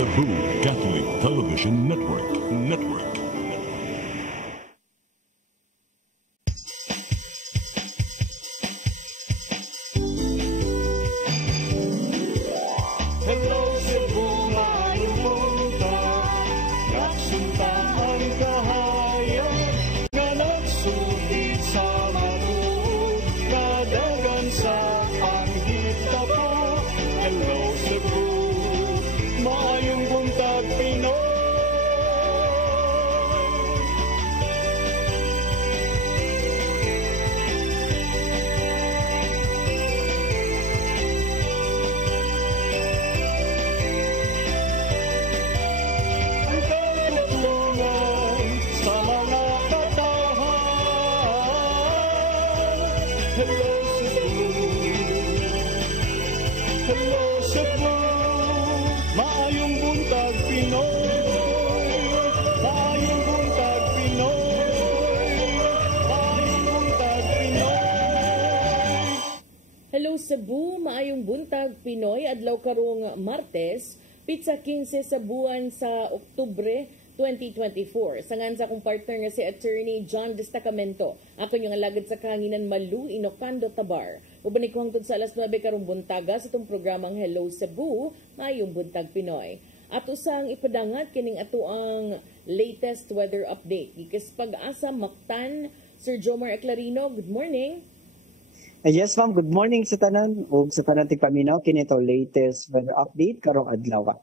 Cebu Catholic Television Network. Hello Cebu, maayong buntag. Nagsunta ang kahayag nga nagsulit sa matuod, kadagan sa anghit tapo. Hello Cebu, maayong buntag Pinoy. Ang katutulungan sa mga katahan. Hello Cebu, hello Cebu, maayong buntag Pinoy. Maayong buntag Pinoy. Maayong buntag Pinoy. Hello Cebu, maayong buntag Pinoy, adlaw karong Martes, pizza 15 sa buwan sa Oktubre 2024. Sangan sa akong partner nga si Attorney John Destacamento. Ako yung alagad sa kahanginan Malu, Inocando, Tabar. Ubanik ko hangtod sa alas 9 karong buntaga sa itong programang Hello Cebu, maayong buntag Pinoy. At usang ipadangat kining ato ang latest weather update. Ikas pag-asa Mactan, Sir Jomar Eclarino, good morning. Yes ma'am, good morning sa tanan ug sa tanan tigpaminaw kini to latest weather update karong adlaw.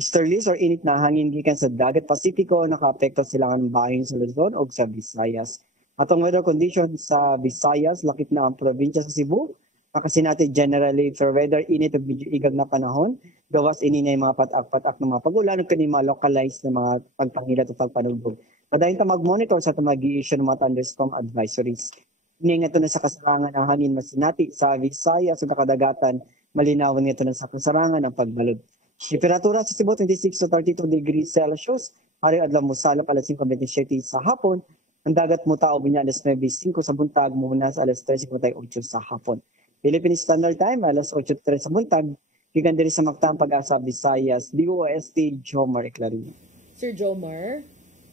Easterlies or init na hangin gikan sa dagat Pasipiko nakaapekto silangan bahin sa Luzon ug sa Visayas. Atong weather conditions sa Visayas lakip na ang probinsya sa Cebu. Makasinati generally for weather init ug medyo igag na panahon. Gawas ini na mga patak-patak ng mga pagulan ug kani mga localized na mga pagpangilat o pagpanugbog. Padayon ta mag-monitor sa tumag-i-issue ng mga thunderstorm advisories. Nga ito na sa kasarangan ang hangin masinati sa Visayas ug kadagatan malinawan nga ito na sa kasarangan ang pagbalod. Temperatura sa Cebu 26 to 32 degrees Celsius. Ari adlaw mo salop alas 5:27 sa hapon. Ang dagat mo tao binya alas 9:05 sa buntag muna sa alas 13:58 sa hapon. Philippine Standard Time alas 8:03 sa buntag. Gikan diri sa Mactan Pag-asa Visayas, DOST Jomar Eclarino. Sir Jomar.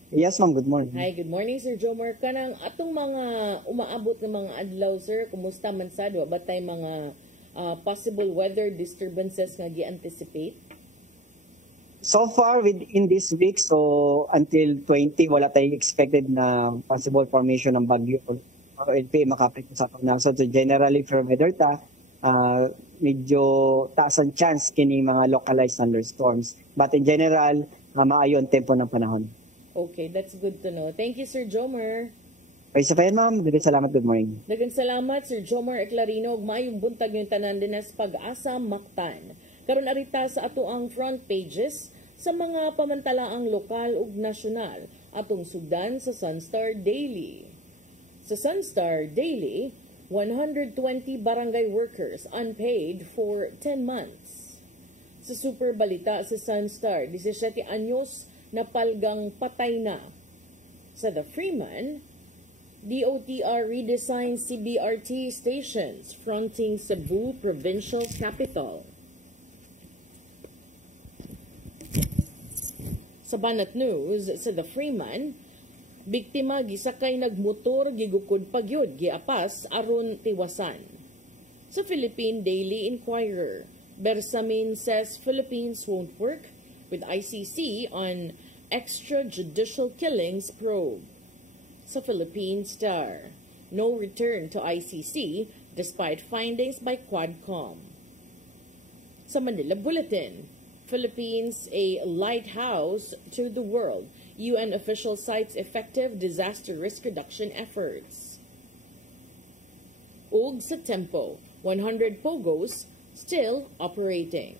Yes ma'am, good morning. Hi, good morning Sir Jomar. Kanang atong mga umaabot ng mga adlaw sir, kumusta man sad wa ba tay mga possible weather disturbances nga gi-anticipate? So far within this week, so until 20, wala tayong expected na possible formation ng bagyo o LPA makapit sa pagnaso. So generally for weather ta, medyo taas ang chance kini mga localized thunderstorms. But in general, maayo ang tempo ng panahon. Okay, that's good to know. Thank you Sir Jomar. Okay, sa payan ma'am, salamat, good morning. Daghang salamat Sir Jomar Eclarino ug maayong buntag yung tanan dinas Pag-asa Mactan. Karon arita sa ato ang front pages sa mga pamantalaang lokal ug nasyonal atong sugdan sa Sunstar Daily. Sa Sunstar Daily, 120 barangay workers unpaid for 10 months. Sa Super Balita sa Sunstar, 17 anyos na palgang patay na. Sa The Freeman, DOTR redesigns CBRT stations fronting Cebu Provincial Capital. Sa Banat News, sa The Freeman, biktima gisakay nagmotor gigukod pagyod giapas aron tiwasan. Sa Philippine Daily Inquirer, Bersamin says Philippines won't work with ICC on extrajudicial killings probe. Sa Philippine Star, no return to ICC despite findings by Quadcom. Sa Manila Bulletin, Philippines a lighthouse to the world. UN official cites effective disaster risk reduction efforts. Ug sa Tempo, 100 POGOs still operating.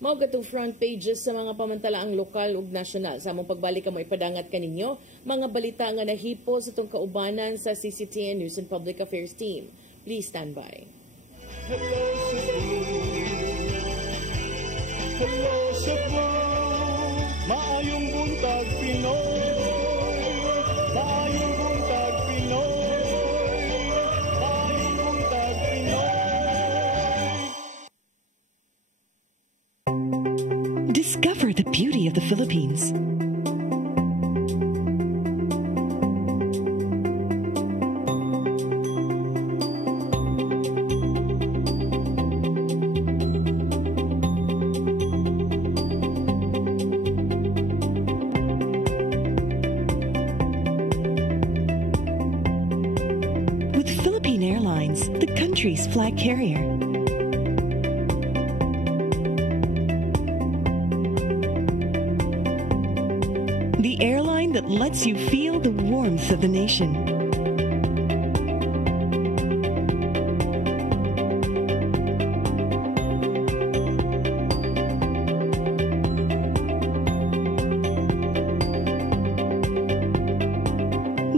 Mao gatong front pages sa mga pamantalaang lokal ug nasyonal. Sa among pagbalik mo ipadangat kaninyo mga balita nga nahipo sa itong kaubanan sa CCTN News and Public Affairs team. Please stand by. Hello Cebu, hello Cebu, maayong buntag Pinoy, maayong buntag Pinoy, maayong buntag Pinoy. Discover Savor the beauty of the Philippines. With Philippine Airlines, the country's flag carrier. The airline that lets you feel the warmth of the nation.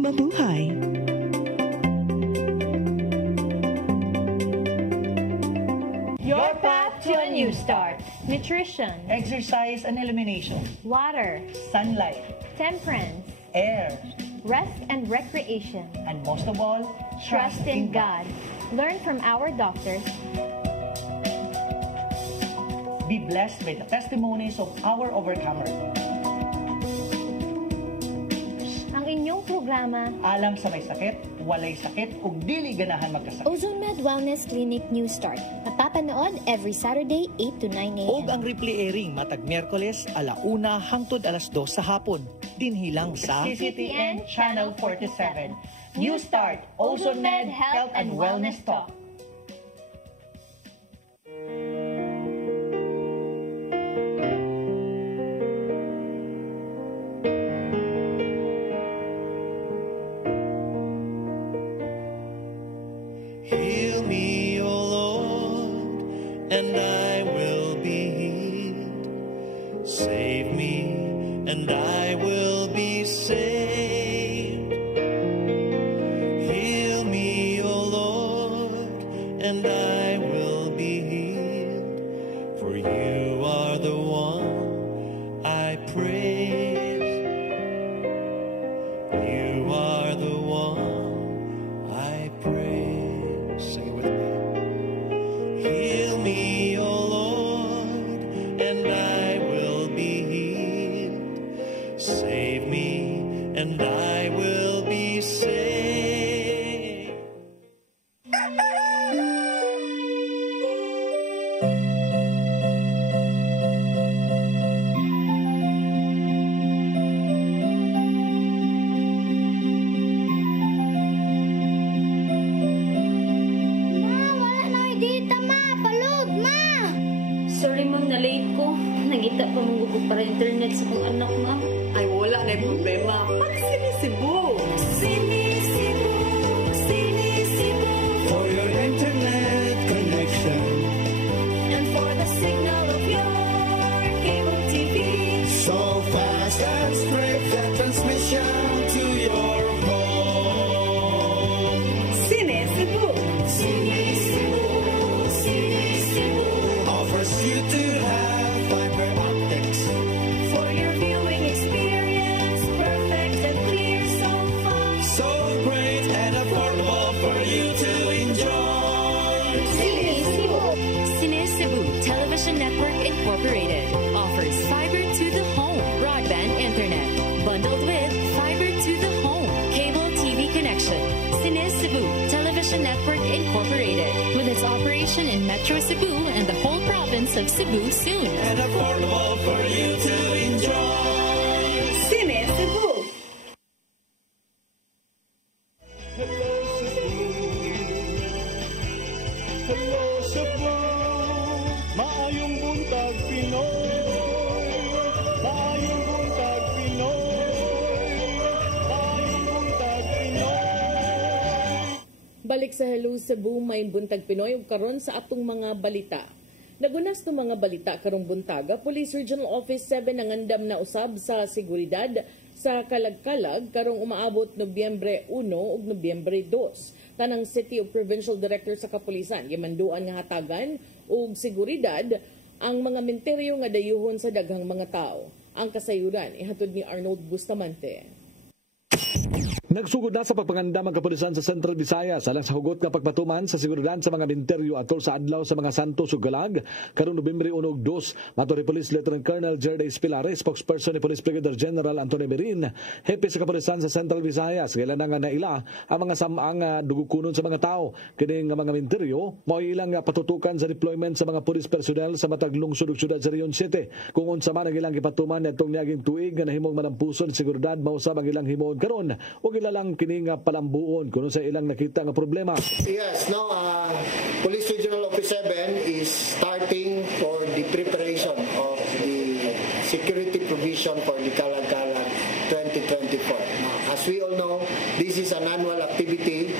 Mabuhay! Your path to a new start. Nutrition, Exercise and elimination. water, Sunlight. temperance, Air. rest and recreation. And most of all, Trust in God. Learn from our doctors. Be blessed by the testimonies of our overcomers. Ang inyong programa, Alam sa may sakit, walay sakit, ug dili ganahan magkasakit. Ozone Med Wellness Clinic New Start. Napapanood every Saturday 8 to 9 a.m. Og ang replay airing matag Miyerkules 1:00 hangtod 2:00 sa hapon. Dinhilang sa CCTN Channel 47. New Start, Ozone Med Health and Wellness Talk. Heal me, O Lord, and I will be healed. Save me, and I will be saved. Heal me, O Lord, and I will be healed. For you are the one I praise. You are the one I praise. Sing it with me. Heal me, O Lord, and I will be healed. Save me, and I will be saved. Wala na dita, ma! Palud, ma! Sorry ma'am, na late ko. Nagita pa mong gusto para internet sa kong anak ma'am. Ay, wala na yung problema. Pag-sinisibo. For your internet connection, And for the signal of your cable TV. so fast and straight the transmission to your home. Sinisibo. Offers you to have fiber optics. For your viewing experience, perfect and clear so far. So great and affordable for you to enjoy. Cine Cebu Television Network Incorporated offers fiber to the home broadband internet bundled with fiber to the home cable TV connection. Cine Cebu Television Network Incorporated with its operation in Metro Cebu and the whole province of Cebu soon. And affordable for you to enjoy. Sinisibo. Hello Cebu, maayong buntag Pinoy. Maayong buntag Pinoy. Maayong buntag Pinoy. Balik sa Hello Cebu, may buntag Pinoy ug karon sa atong mga balita. Nagunas ng mga balita karong buntaga, Police Regional Office 7 nangandam na usab sa seguridad sa Kalag-Kalag karong umaabot Nobyembre 1 ug Nobyembre 2. Tanang City ug Provincial Director sa Kapulisan gimanduan nga hatagan ug seguridad ang mga menteryo nga dayuhon sa daghang mga tao. Ang kasayuran ihatod ni Arnold Bustamante. Nagsugod na sa pagpangandam ang kapulisan sa Central Visayas alang sa hugot nga pagpatuman sa seguridad sa mga minteryo atol sa adlaw sa mga Santos ug Galag karong Nobyembre 1 ug 2. Mato ni Police Lieutenant Colonel Jerday Spilare, spokesperson ni Police Brigadier General Antonio Merin, hepe sa kapulisan sa Central Visayas, kailan nga naila ang mga samang dugukunon sa mga tao. Kining mga minteryo mao ilang patutukan sa deployment sa mga police personnel sa matag lungsod ug syudad sa Region 7. Kung unsa man ang ilang gipatuman adtong niaging tuig nga nahimong malampuson seguridad mao usab ang ilang himuon karon ug ilalang kini nga palambuon kuno sa ilang nakita nga problema. Yes, no, Police Regional Office 7 is starting for the preparation of the security provision for the Kalag-Kalag 2024. Now, as we all know, this is an annual activity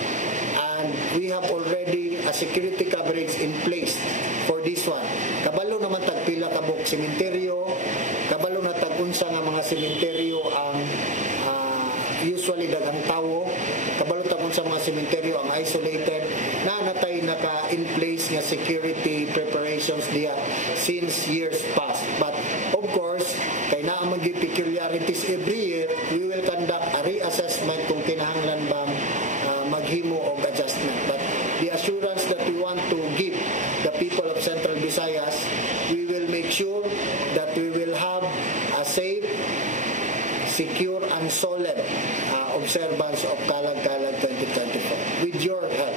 and we have already a security coverage in place for this one. Kabalo naman tagpila kabuk sementeryo, kabalo na tagunsa nga mga sementeryo ang usually daghang tawo, kabalo tagon sa mga sementeryo ang isolated na natay naka in place nga security preparations diya since years past. But of course, kay naa man gyud peculiarities every year, we will conduct a reassessment kung kinahanglan bang maghimo og adjustment. But the assurance that we want to give the people of Central Visayas, we will make sure that we will have a safe, secure and solemn observance of Kalag-Kalag 2024 with your help.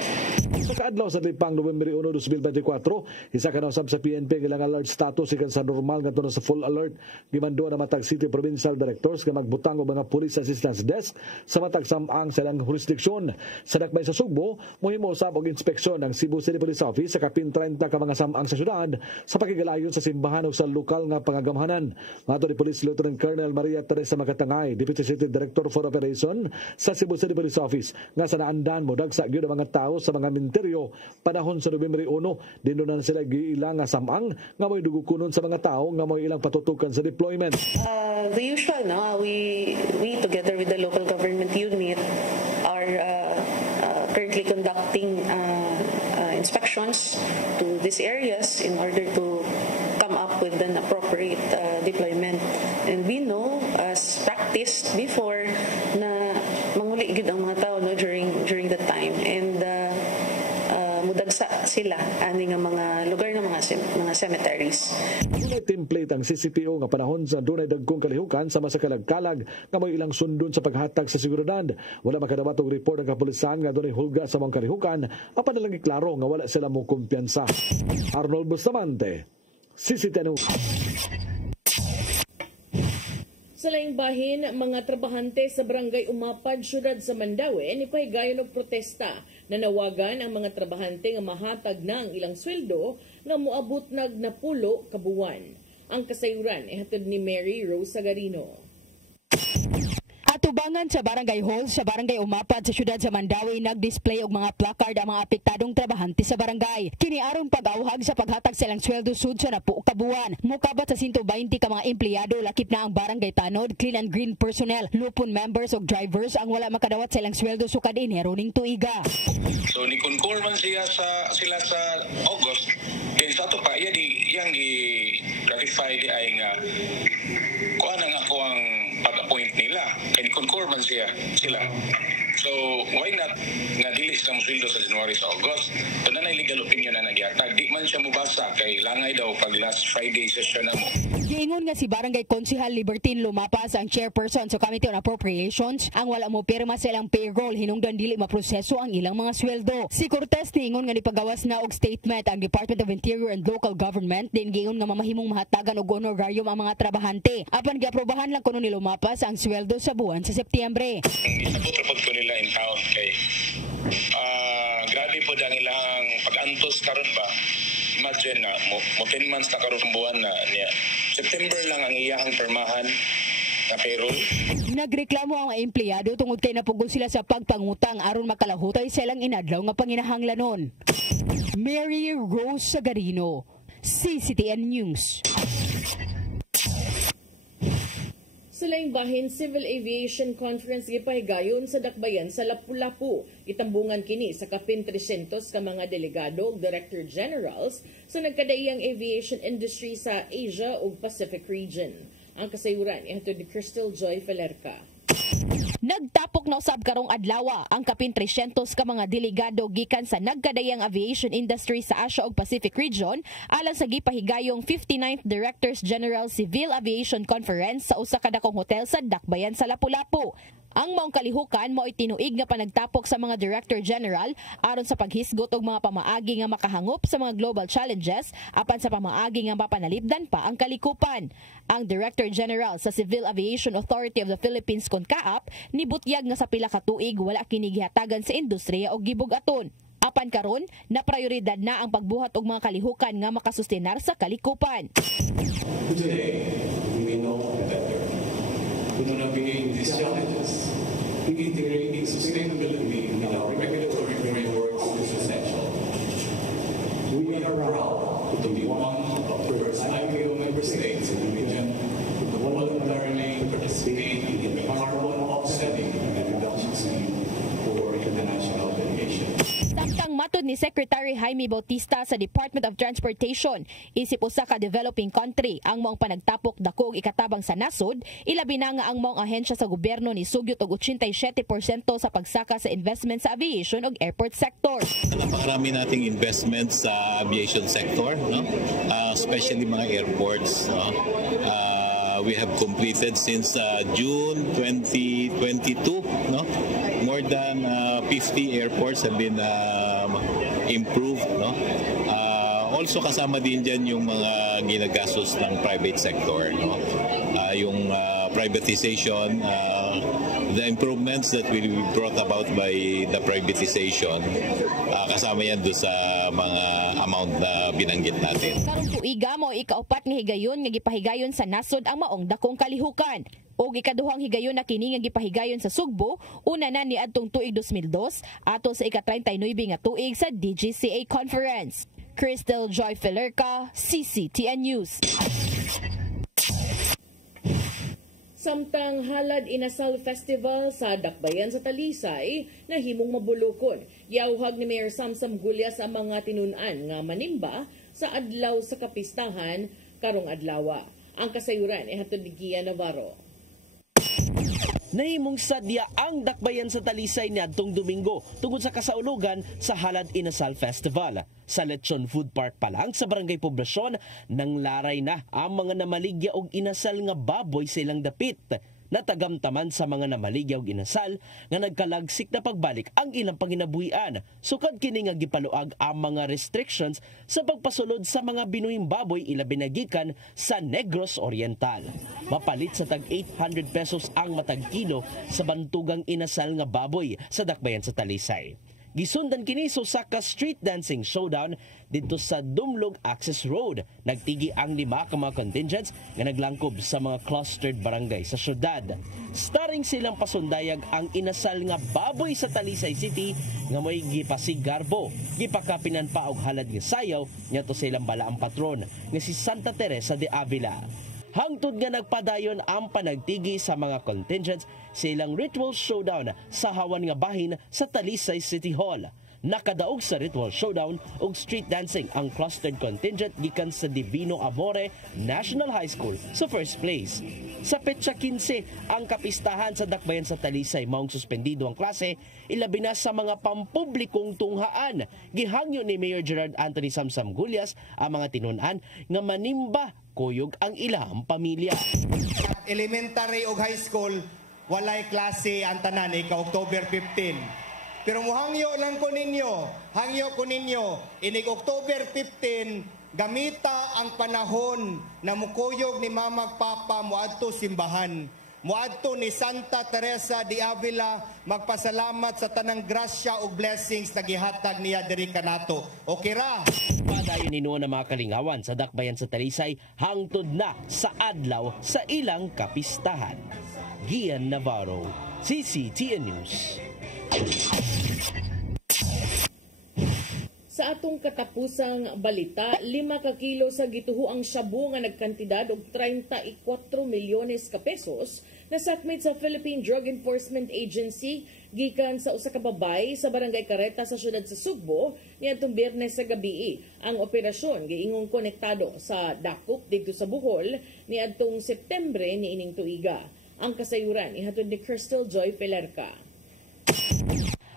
Kaadlaw sa lipang Nobyembre 1, 2024, isa ka na usab sa PNP nga alert status ikan sa normal nga na sa full alert. Gimando na matag City Provincial Directors nga magbutang og mga Police Assistance Desk sa matag samang sa ilang jurisdiksyon. Sa dakbay sa Sugbo, mohimo usab og inspeksyon ng Cebu City Police Office sa kapin 30 ka mga samang sa syudad sa pakigalayon sa simbahan ug sa lokal nga pangagamhanan. Mato ni Police Lieutenant Colonel Maria Teresa Makatangay, Deputy City Director for Operation sa Cebu City Police Office, nga sa naandan mo dagsa gyud ang mga tao sa mga minteryo panahon sa Nobyembre 1. Dindo na sila giilang nga samang nga may dugukunon sa mga tao nga may ilang patutukan sa deployment. The usual, no? We together with the local government unit are currently conducting inspections to these areas in order to come up with an appropriate deployment. And we know, as practiced before, na manguli gid ang mga tao, no, during that time, and mudagsa sila ani nga mga lugar ng mga cemeteries. Dunay template ang CCPO nga panahon sa dunay dagkong kalihukan sama sa Kalag-Kalag nga may ilang sundon sa paghatag sa seguridad. Wala makadawat og report ang kapulisan nga dunay hulga sa mga kalihukan, apan nalang klaro nga wala sila mo kumpiyansa. Arnold Bustamante, CCTV. Sa laing bahin, mga trabahante sa Barangay Umapad, syudad sa Mandaue, nipahigayon og protesta na nawagan ang mga trabahante nga mahatag na ang ilang sweldo nga moabot nag napulo ka buwan. Ang kasayuran ihatod ni Mary Rose Sagarino. Atubangan sa Barangay Hall sa Barangay Umapad sa syudad sa Mandaue, nag-display og mga placard ang mga apektadong trabahante sa barangay. Kini aron pag-awhag sa paghatag silang sweldo sud sa napuo ka buwan. Mukabat sa 120 ka mga empleyado, lakip na ang barangay tanod, clean and green personnel, lupon members ug drivers ang wala makadawat silang sweldo sukad Enero ning tuiga. So ni concur man sila sa August. Kaya sa ato pa yang i-clarify di ay nga kuan ang ako ang pag-appoint nila. Kaya concur man sila. So, why not na-release na muswildo sa January sa August? So, na legal opinion na nagyatag. Di man siya mubasa kay langay daw pag last Friday session na mo. Giingon nga si Barangay Konsehal Libertine Lumapas, ang chairperson sa Committee on Appropriations, ang wala mo pirma sa ilang payroll hinungdan dili maproseso ang ilang mga sweldo. Si Cortez niingon nga nipagawas na og statement ang Department of Interior and Local Government, din giingon nga mamahimong mahatagan og honorarium ang mga trabahante. Apan giaprobahan lang kuno ni Lumapas ang sweldo sa buwan sa Setyembre. Isabot ko nila in town kay grabe po ang ilang pag-antos karon ba. Imagine na mo 10 months na karon buwan na niya. September lang ang iyang permahan na payroll. Nagreklamo ang mga empleyado tungod kay napugol sila sa pagpangutang aron makalahutay silang inadlaw nga panginahanglanon. Mary Rose Sagarino, CCTN News. Sa laing bahin, Civil Aviation Conference gipahigayon sa Dakbayan sa Lapu-Lapu. Itambungan kini sa kapin 300 ka mga delegado ug Director Generals sa nagkadaiyang aviation industry sa Asia ug Pacific region. Ang kasayuran ihatod ni Crystal Joy Felerca. Nagtapok na usab karong adlaw ang kapin 300 ka mga delegado gikan sa nagkadayang aviation industry sa Asia ug Pacific Region alang sa gipahigayong 59th Directors General Civil Aviation Conference sa usa ka dakong hotel sa Dakbayan sa Lapu-Lapu. Ang maong kalihukan mao tinuig nga panagtapok sa mga Director General aron sa paghisgot og mga pamaagi nga makahangop sa mga global challenges apan sa pamaagi nga mapanalipdan pa ang kalikupan. Ang Director General sa Civil Aviation Authority of the Philippines (CONCAAP) nibutyag nga sa pila ka tuig wala kini gihatagan sa industriya o gibug-aton. Apan karon na prioridad na ang pagbuhat og mga kalihukan nga makasustenar sa kalikupan. Today, we know better. We do navigate these challenges. Integrating sustainability in our regulatory frameworks is essential. We are proud to be one of the first ICAO member states in the region to voluntarily participate in the carbon offsetting and reduction scheme for international aviation. Samtang matod ni Secretary Jaime Bautista sa Department of Transportation, isip usa ka developing country ang maong panagtapok dako og ikatabang sa nasod, ilabi na nga ang maong ahensya sa gobyerno ni sugyot og 87% sa pagsaka sa investment sa aviation ug airport sector. Napakarami nating investment sa aviation sector, no? Especially mga airports, no? We have completed since June 2022, no? More than 50 airports have been improved, no? Also kasama din diyan yung mga ginagastos ng private sector, no? Yung privatization, the improvements that will be brought about by the privatization, kasama yan doon sa mga amount na binanggit natin. Karong tuiga mo ikaupat nga higayon nga gipahigayon sa nasod ang maong dakong kalihukan. O ikaduhang higayon na kini nga gipahigayon sa Sugbo, una na ni adtong tuig 2002 ato sa ika-39 nga tuig sa DGCA Conference. Crystal Joy Felerca, CCTN News. Samtang Halad Inasal Festival sa Dakbayan sa Talisay na himong mabulukon. Giauhag ni Mayor Samsam Gulyas ang mga tinunan nga manimba sa adlaw sa kapistahan karong adlaw. Ang kasayuran ay hatod ni Gia Navarro. Nahimong sadya ang Dakbayan sa Talisay niadtong Domingo tungod sa kasaulugan sa Halad Inasal Festival. Sa Lechon Food Park pa lang sa Barangay Poblasyon, nang laray na ang mga namaligya og inasal nga baboy sa ilang dapit. Natagamtaman sa mga namaligya og inasal nga nagkalagsik na pagbalik ang ilang panginabuhian. Sukad kini nga gipaluag ang mga restrictions sa pagpasulod sa mga binuhing baboy ilabi na gikan sa Negros Oriental. Mapalit sa tag 800 pesos ang matag kilo sa bantugang inasal nga baboy sa Dakbayan sa Talisay. Gisundan kini sa ka street dancing showdown dito sa Dumlog Access Road. Nagtigi ang 5 ka mga contingents nga naglangkob sa mga clustered barangay sa syudad. Starring silang pasundayag ang inasal nga baboy sa Talisay City nga mo'y gipasig garbo. Gipakapinan pa og halad nga sayaw ngadto sa ilang balaang patron nga si Santa Teresa de Avila. Hangtod nga nagpadayon ang panagtigi sa mga contingents sa ilang ritual showdown sa hawan nga bahin sa Talisay City Hall. Nakadaog sa ritual showdown og street dancing ang clustered contingent gikan sa Divino Amore National High School sa first place. Sa petsa 15, ang kapistahan sa Dakbayan sa Talisay maong suspendido ang klase, ilabi na sa mga pampublikong tunghaan. Gihangyo ni Mayor Gerard Anthony Samsam Gulyas ang mga tinunan nga manimba kuyog ang ilang pamilya. Elementary o high school, walay klase ang tanan ika-October 15. Pero muhangyo lang ko ninyo, hangyo ko ninyo, inig October 15, gamita ang panahon na mukuyog ni Mamag Papa muadto simbahan. Muadto ni Santa Teresa de Avila, magpasalamat sa tanang grasya o blessings na gihatag niya diri kanato. Okay ra? Padayon ni Noon ang mga kalingawan sa Dakbayan sa Talisay hangtod na sa adlaw sa ilang kapistahan. Gian Navarro, CCTN News. Sa atong katapusang balita, 5 ka kilo sa gituhuang shabu nga nagkantidad og 34 milyones ka pesos nasakmit sa Philippine Drug Enforcement Agency gikan sa usa ka babay sa Barangay Careta sa siyudad sa Sugbo niadtong Biyernes sa gabi. Ang operasyon giingong konektado sa dakop dito sa Bohol niadtong Septembre niining tuiga. ang kasayuran. Ihatod ni Crystal Joy Pelerca.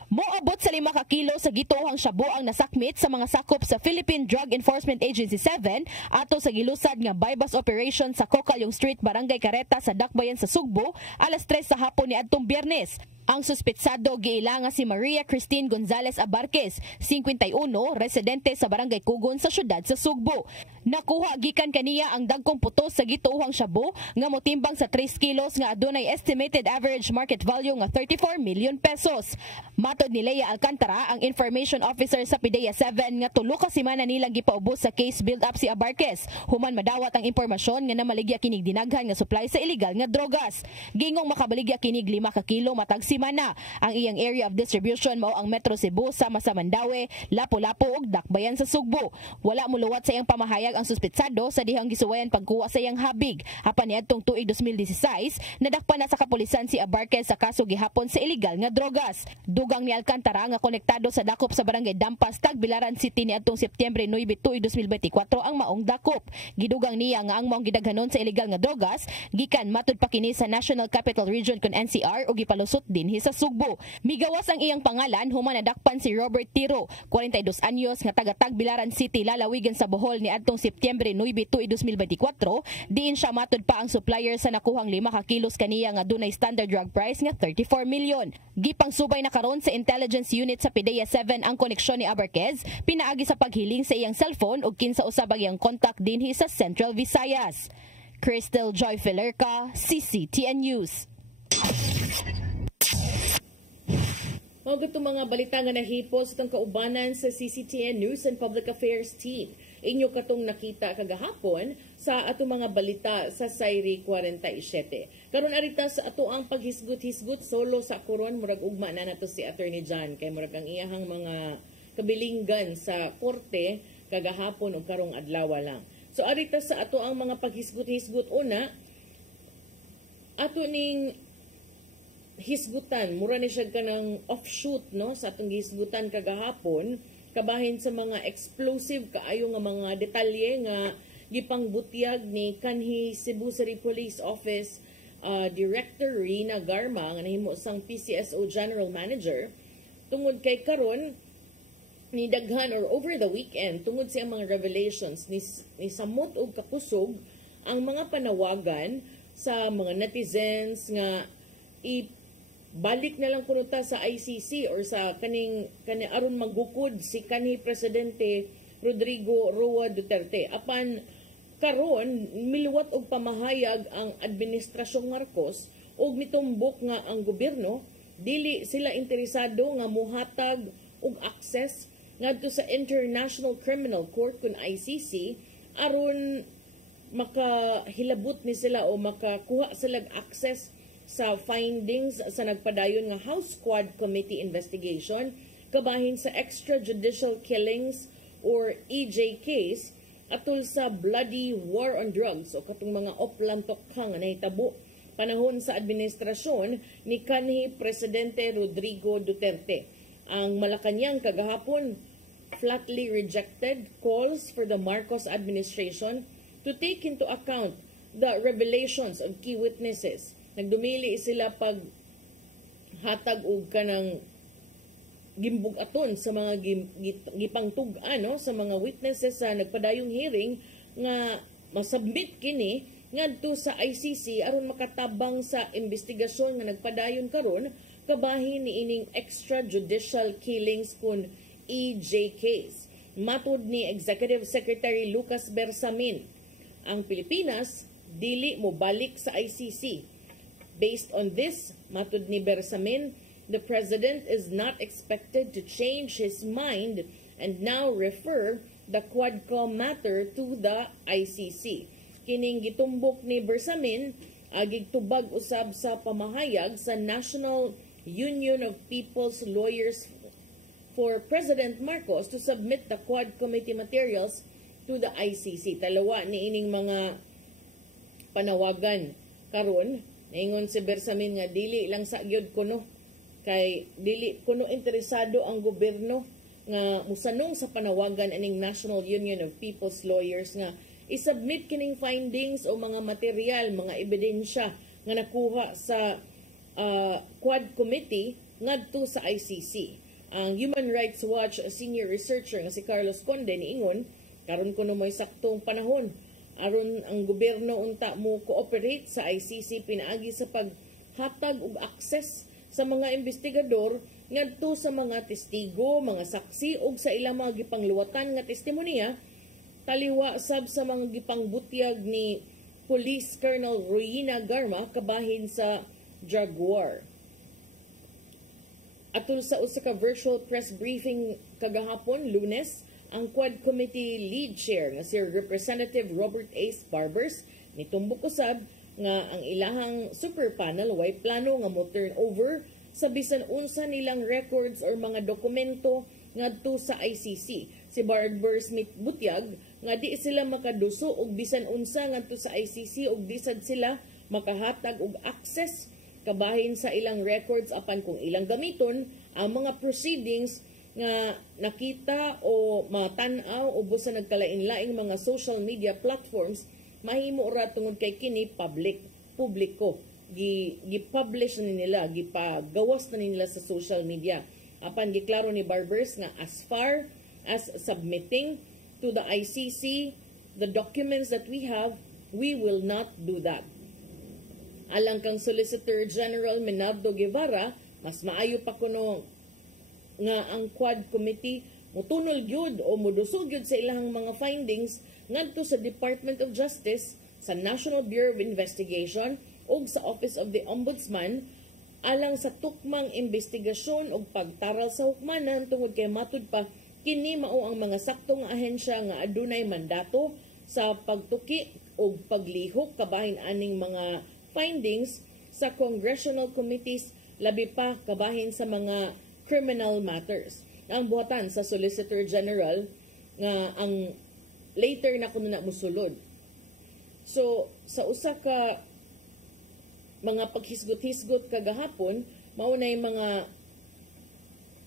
Moabot sa 5 ka kilo sa gituhang shabu ang nasakmit sa mga sakop sa Philippine Drug Enforcement Agency 7 ato sa gilusad nga bypass operation sa Cocalyong Street, Barangay Careta sa Dakbayan sa Sugbo, alas 3 sa hapon ni adtong Biyernes. Ang suspetsado giila si Maria Christine Gonzalez Abarquez, 51, residente sa Barangay Kugon sa syudad sa Sugbo. Nakuha gikan kaniya ang dagkong putos sa gituhang shabu nga motimbang sa 3 kilos nga adunay estimated average market value nga 34 million pesos. Matod ni Leia Alcantara, ang information officer sa PDEA 7, nga 3 ka semana nilang gipaubos sa case build-up si Abarquez. Human madawat ang impormasyon nga namaligya kinig dinaghan nga supply sa illegal nga drogas. Gingong makabaligya kinig 5 ka kilo matag semana. Ang iyang area of distribution mao ang Metro Cebu, sama sa Mandaue, Lapu-Lapu ug Dakbayan sa Sugbo. Wala muluwat sa iyang pamahayag ang suspetsado sa dihang gisuwayan pagkuha sa iyang habig. Apan niadtong tuig 2016, nadakpan na sa kapulisan si Abarquez sa kaso gihapon sa illegal nga drogas. Dugang ni Alcantara nga konektado sa dakop sa Barangay Dampas, Tagbilaran City niadtong Septyembre 9, 2024 ang maong dakop. Gidugang niya nga ang maong gidaghanon sa illegal nga drogas gikan matud pa kini sa National Capital Region kon NCR ug gipalusot dinhi sa Sugbo. Migawas ang iyang pangalan human nadakpan si Robert Tiro, 42 anyos nga taga Tagbilaran City, lalawigan sa Bohol niadtong Septyembre 9, 2024. Diin siya matud pa ang supplier sa nakuhang 5 ka kilos kaniya nga dunay standard drug price nga 34 million. Gipang subay na karon sa intelligence unit sa PDEA 7 ang koneksyon ni Abarquez, pinaagi sa paghiling sa iyang cellphone ug kinsa usab ang iyang contact dinhi sa Central Visayas. Crystal Joy Pelerca, CCTN News. Mga itong mga balita nga nahipos itong kaubanan sa CCTN News and Public Affairs Team. Inyo katong nakita kagahapon sa ato mga balita sa Sayri 47. Karon arita sa ato ang paghisgot-hisgot solo sa koron, murag ugma na nato si Attorney John kay murag ang iyahang mga kabilinggan sa korte kagahapon o karong adlaw lang. So arita sa ato ang mga paghisgot-hisgot, una ato ning hisgutan, mura ni siya kanang offshoot no sa atong hisgutan kagahapon, kabahin sa mga explosive kaayo nga mga detalye nga gipangbutyag ni kanhi Cebu City Police Office Director Rina Garma nga nahimo sang PCSO General Manager tungod kay karon ni daghan or over the weekend tungod sa mga revelations ni samot og kakusog ang mga panawagan sa mga netizens nga balik na lang kuno ta sa ICC or sa kani aron magukod si kanhi Presidente Rodrigo Roa Duterte. Apan karon miluwat og pamahayag ang administrasyong Marcos og mitumbok nga ang gobyerno dili sila interesado nga mohatag og access ngadto sa International Criminal Court kun ICC aron makahilabot ni sila o makakuha sila access sa findings sa nagpadayon nga House Squad Committee investigation kabahin sa extrajudicial killings or EJ case atul sa bloody war on drugs o katong mga oplantok nga nahitabo panahon sa administrasyon ni kanhi Presidente Rodrigo Duterte. Ang Malacañang kagahapon flatly rejected calls for the Marcos administration to take into account the revelations of key witnesses. Nagdumili sila pag hatag og kanang gimbugaton sa mga gipangtug-an no sa mga witnesses sa nagpadayong hearing nga masubmit kini ngadto sa ICC aron makatabang sa investigasyon nga nagpadayon karon kabahin ni ining extrajudicial killings kun EJ case. Matud ni Executive Secretary Lucas Bersamin, ang Pilipinas dili mo balik sa ICC. Based on this, matud ni Bersamin, the President is not expected to change his mind and now refer the Quadcom matter to the ICC. Kining gitumbok ni Bersamin, agig tubag usab sa pamahayag sa National Union of People's Lawyers for President Marcos to submit the Quad Committee materials to the ICC. Talawa ni ining mga panawagan karon. Naingon si Bersamin nga dili lang sa gyud kuno kay dili kuno interesado ang gobyerno nga musanong sa panawagan aning National Union of People's Lawyers nga isubmit kining findings o mga material, mga ebidensya nga nakuha sa Quad Committee ngadto sa ICC. Ang Human Rights Watch senior researcher nga si Carlos Conde niingon karon kuno may saktong panahon aron ang gobyerno unta mo cooperate sa ICC pinaagi sa paghatag og access sa mga investigador ngadto sa mga testigo, mga saksi ug sa ilang mga gipangluwatan nga testimonya taliwa sab sa mga gipangbutyag ni Police Colonel Royina Garma kabahin sa drug war. Atul sa usa ka virtual press briefing kagahapon Lunes, ang Quad Committee lead chair nga si Representative Robert A. Barbers nitumbok usab nga ang ilahang super panel way plano nga mo turn over sa bisan unsa nilang records or mga dokumento ngadto sa ICC. Si Barbers mitbutyag nga di sila makaduso og bisan unsa ngadto sa ICC og di sad sila makahatag og access kabahin sa ilang records apan kung ilang gamiton ang mga proceedings nga nakita o matan-aw o busa nagkalain-laing mga social media platforms mahimo ra tungod kay kini publiko gi-publish na nila, gipagawas na nila sa social media. Apan giklaro ni Barbers nga as far as submitting to the ICC the documents that we have, we will not do that. Alang kang Solicitor General Menardo Guevara, mas maayo pa kuno nga ang Quad Committee mutunol gyud o mudusog gyud sa ilang mga findings ngadto sa Department of Justice, sa National Bureau of Investigation ug sa Office of the Ombudsman alang sa tukmang investigasyon ug pagtaral sa hukmanan tungod kay matud pa kini mao ang mga saktong ahensya nga adunay mandato sa pagtuki ug paglihok kabahin aning mga findings sa congressional committees labi pa kabahin sa mga criminal matters. Ang buhatan sa Solicitor General nga ang later na kuno na musulod. So sa usa ka mga paghisgot-hisgot kagahapon, maunay mga,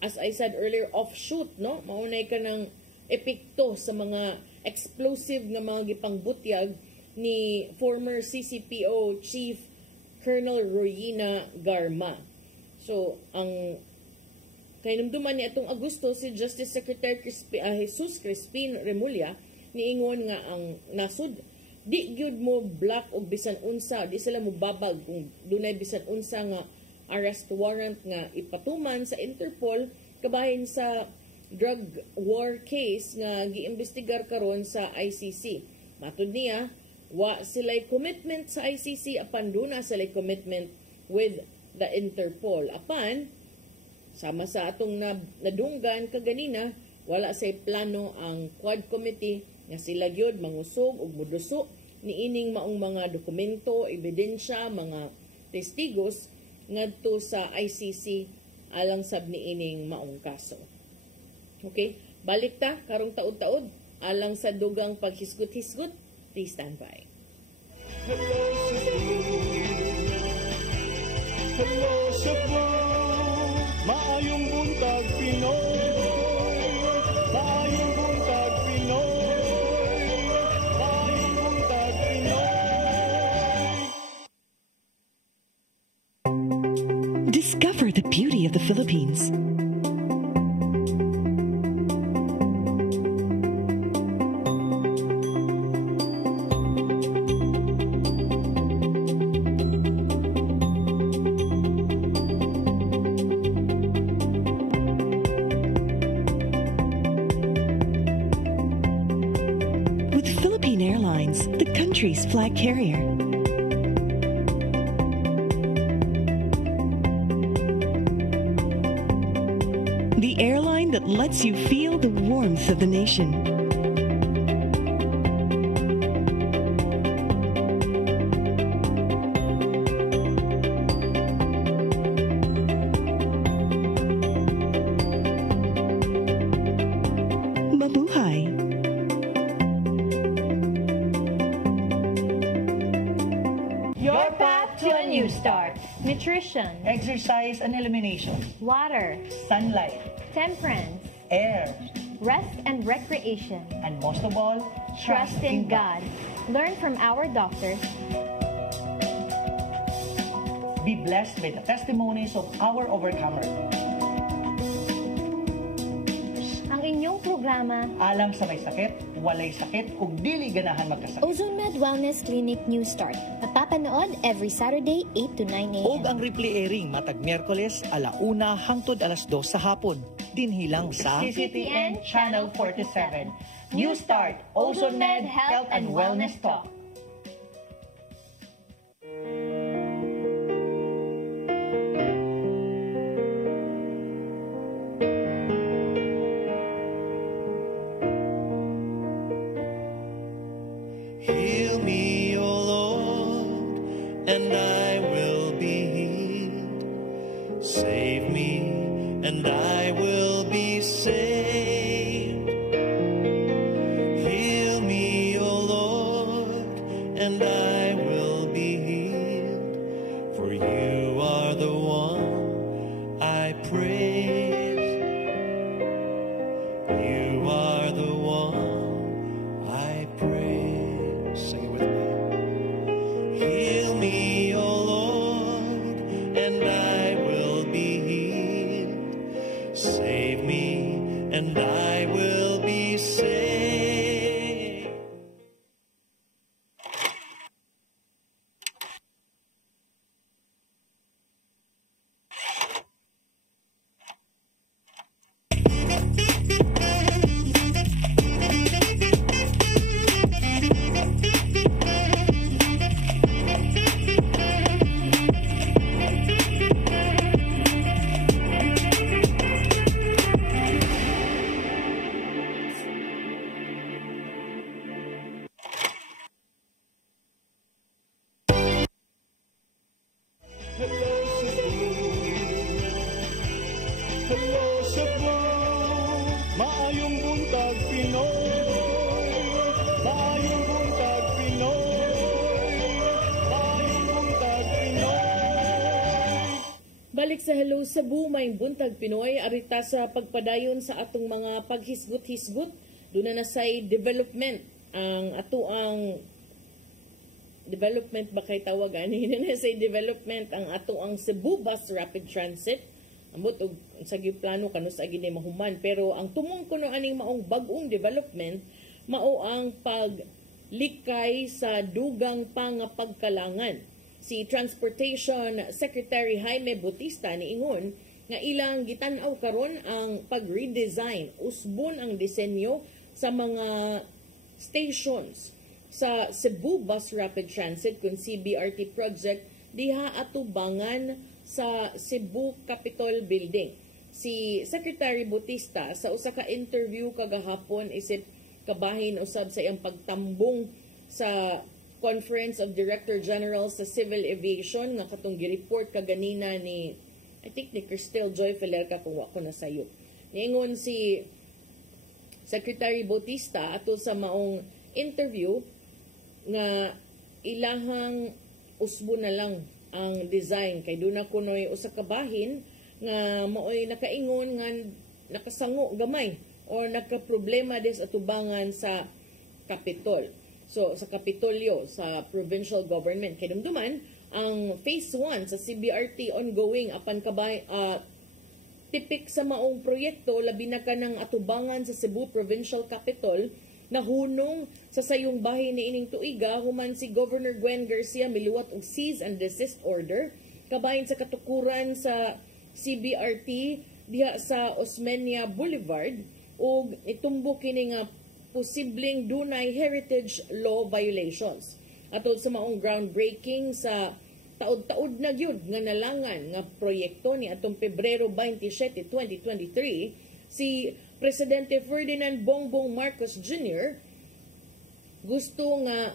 as I said earlier, offshoot, no? Maunay ka ng epekto sa mga explosive nga mga gipangbutyag ni former CCPO Chief Colonel Royina Garma. So, ang kainumduman ni atong Agosto, si Justice Secretary Jesus Crispin Remulla niingon nga ang nasud di gyud mo block og bisan unsa, di sila mo babag kung dunay bisan unsa nga arrest warrant nga ipatuman sa Interpol kabahin sa drug war case nga giimbestigar karon sa ICC. Matud niya, wa sila'y commitment sa ICC apan duna sila'y commitment with the Interpol. Apan sama sa atong nadunggan kaganina, wala say plano ang Quad Committee nga sila gyud mangusog ug muduso niining maong mga dokumento, ebidensya, mga testigos ngadto sa ICC alang sab niining maong kaso. Okay, balik ta karong taud-taud alang sa dugang paghisgot-hisgot. Please stand by. Hello Cebu, maayong buntag Pinoy. Maayong buntag Pinoy. Maayong buntag Pinoy. Discover the beauty of the Philippines. Country's flag carrier. The airline that lets you feel the warmth of the nation. Nutrition, exercise and elimination, water, sunlight, temperance, air, rest and recreation, and most of all, trust in God. Learn from our doctors. Be blessed by the testimonies of our overcomers. Ang inyong programa, Alam sa may sakit, walay sakit, ug dili ganahan magkasakit. OzoneMed Wellness Clinic New Start. Napapanood every Saturday 8 to 9 a.m. Og ang replay airing matag Miyerkules 1:00 hangtod 2:00 sa hapon. Dinhilang sa CCTN Channel 47. New Start, OzoneMed Health and Wellness Talk. Heal me, O Lord, and I will be healed. Save me, and I will be saved. Heal me, O Lord, and I will be healed. For you are the one I praise. You are the one I praise. Sing it with me. Heal me, O Lord, and I will be healed. Save me, and I will be saved. Hello Cebu, maayong buntag Pinoy. Maayong buntag Pinoy. Maayong buntag Pinoy. Balik sa Hello Cebu, may buntag Pinoy, arita sa pagpadayon sa atong mga paghisgot-hisgot, doon na say development ang development ba kay tawagan na say development ang ang Cebu Bus Rapid Transit ambot og sa plano kanus agi ni mahuman, pero ang tumong kuno aning maong bag-ong development mao ang paglikay sa dugang pagkalangan. Si Transportation Secretary Jaime Bautista niingon nga ilang gitan-aw karon ang pag-redesign, usbon ang disenyo sa mga stations sa Cebu Bus Rapid Transit kung CBRT project diha atubangan sa Cebu Capitol Building. Si Secretary Bautista sa usa ka interview kagahapon isip kabahin usab sa iyang pagtambong sa Conference of Director General sa Civil Aviation nga katong gi-report kaganina ni I think ni Cristel Joy Felerca kung wa ko nasayop. Niingon si Secretary Bautista ato sa maong interview nga ilahang usbo na lang ang design kay doon na kunoy usa ka bahin nga maoy nakaingon nga nakasango gamay or nagka-problema des atubangan sa Capitol. So sa Kapitolyo sa provincial government kay dumduman ang phase 1 sa CBRT ongoing apan kabay tipik sa maong proyekto labi na kanang atubangan sa Cebu Provincial Capitol nahunong sa sayong bahin ni ining tuiga human si Governor Gwen Garcia miluwat og cease and desist order kabahin sa katukuran sa CBRT diha sa Osmeña Boulevard ug itumbo kini nga posibleng dunay heritage law violations. Atol sa maong groundbreaking sa taod-taod na gyud nga nalangan nga proyekto ni atong Pebrero 27, 2023 si Presidente Ferdinand Bongbong Marcos Jr. gusto nga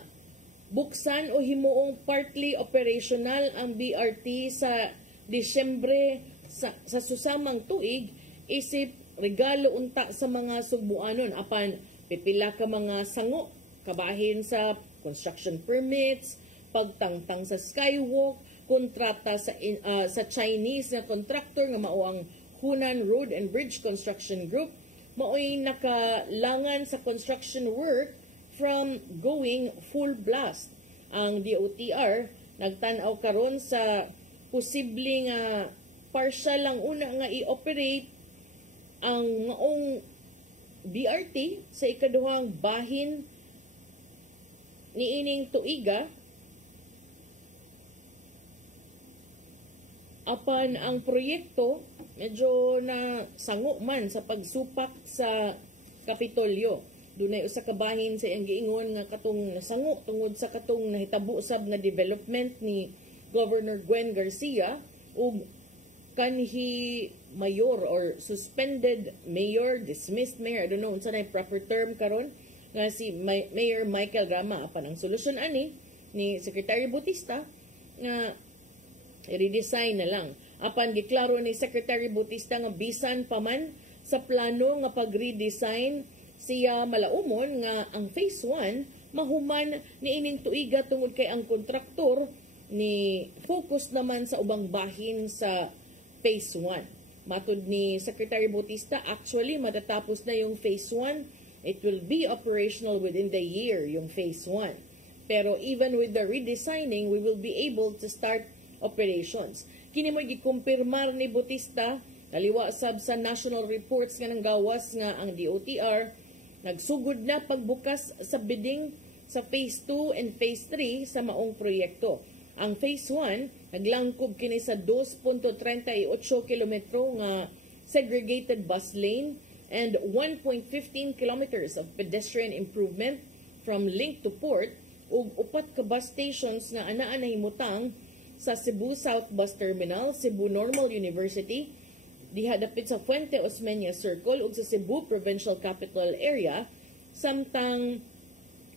buksan o himuong partly operational ang BRT sa Disyembre sa susamang tuig isip regalo unta sa mga Sugbuanon apan pipila ka mga sango kabahin sa construction permits, pagtangtang sa skywalk, kontrata sa Chinese na contractor nga mao ang Hunan Road and Bridge Construction Group mao'y nakalangan sa construction work from going full blast. Ang DOTR nagtanaw karon sa posible nga partial lang una nga i-operate ang maong BRT sa ikaduhang bahin niining tuiga apan ang proyekto medyo na sango man sa pagsupak sa Kapitolyo. Dunay usa ka bahin sa iyang giingon nga katong nasango tungod sa katong nahitabo usab nga development ni Governor Gwen Garcia ug kanhi mayor or suspended mayor, dismissed mayor, I don't know unsa na yung proper term karon nga si Mayor Michael Rama. Apan ang solusyon ani ni Secretary Bautista nga i-redesign na lang. Apan giklaro ni Secretary Bautista nga bisan pa man sa plano nga pag-redesign siya malaumon nga ang phase 1 mahuman ni ining tuiga tungod kay ang kontraktor ni focus naman sa ubang bahin sa phase 1. Matud ni Secretary Bautista, actually matatapos na yung phase 1. It will be operational within the year, yung phase 1. Pero even with the redesigning, we will be able to start operations. Kini mo gikumpirmar ni Bautista, kaliwa sab sa national reports nga nang gawas nga ang DOTR, nagsugod na pagbukas sa bidding sa phase 2 and phase 3 sa maong proyekto. Ang phase 1, naglangkob kini sa 2.38 kilometro nga segregated bus lane and 1.15 kilometers of pedestrian improvement from link to port ug upat ka bus stations nga anaa na himutang sa Cebu South Bus Terminal, Cebu Normal University, diha dapit sa Fuente Osmeña Circle ug sa Cebu Provincial Capital Area, samtang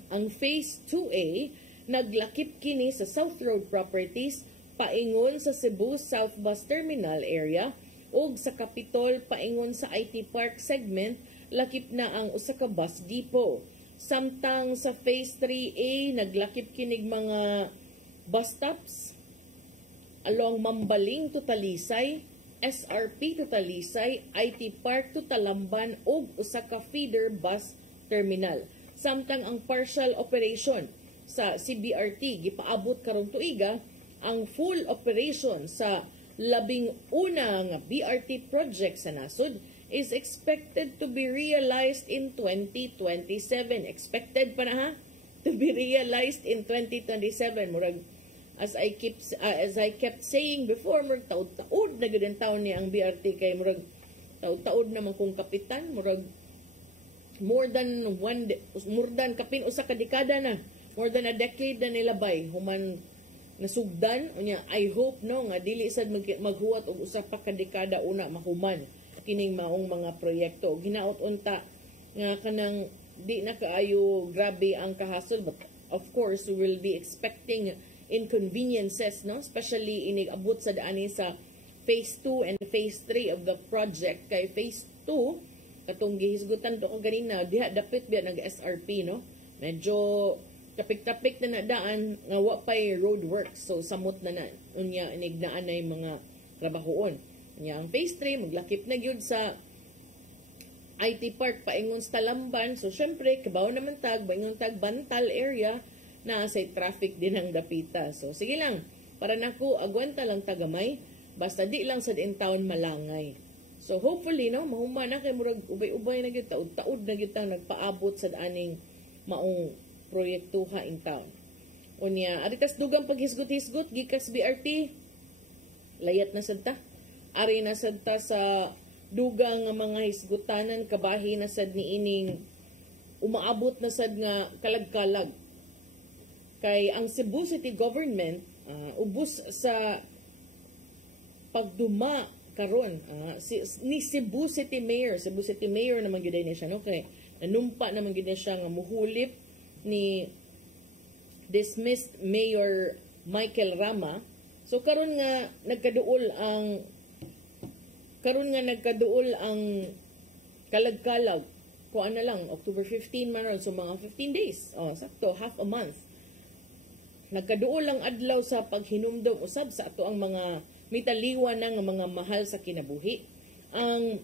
ang phase 2A naglakip kini sa South Road Properties paingon sa Cebu South Bus Terminal area ug sa Capitol paingon sa IT Park segment lakip na ang usa ka bus depot. Samtang sa phase 3A naglakip kinig mga bus stops along Mambaling to Talisay, SRP to Talisay, IT Park to Talamban ug usa ka feeder bus terminal. Samtang ang partial operation sa CBRT gipaabot karong tuiga, ang full operation sa labing una nga BRT project sa nasod is expected to be realized in 2027. Expected pa na ha? To be realized in 2027. Murag as I kept saying before, murag taud-taud na gud ang taon ni ang BRT kay murag taud-taud naman kung kapitan, murag more than kapin usa ka dekada na, more than a decade na nilabay human nasugdan unya. I hope no nga dili sad maghuwat og usa pa ka dekada una mahuman kining maong mga proyekto. Ginaot unta nga kanang di na kaayo grabe ang kahasol, but of course we will be expecting inconveniences, no, especially inigabot sa daani sa phase 2 and phase 3 of the project. Kay phase 2 katong gihisgutan to kanina diha dapit biya nag SRP, no, medyo tapik-tapik na nadaan nga wa pay road works, so samot na unya inignaan na yung mga trabahoon. Unya ang phase 3 maglakip na gyud sa IT Park paingon sa Talamban, so syempre kabaw naman tag paingon tag Bantal area na sa traffic din ang dapita. So sige lang, para nako agwanta lang tagamay, basta di lang sa in town malangay. So hopefully no mahuma na kay murag ubay-ubay na gyud taud-taud na gyud tang nagpaabot sa aning maong proyektuha in town. Unya aritas dugang paghisgot-hisgot gikas BRT layat na sad ta. Ari na sad ta sa dugang nga mga hisgutanan kabahin na sad niining umaabot na sad nga kalag-kalag. Kay ang Cebu City Government ubos sa pagduma karon ni Cebu City Mayor naman gyud ni siya, no, kay nanumpa naman gyud siya nga muhulip ni dismissed Mayor Michael Rama. So karon nga nagkaduol ang kalag-kalag ko ana lang October 15 man ron, so mga 15 days, sakto half a month. Nagkaduol ang adlaw sa paghinumdom usab sa ato ang mga mitaliwan ng mga mahal sa kinabuhi. Ang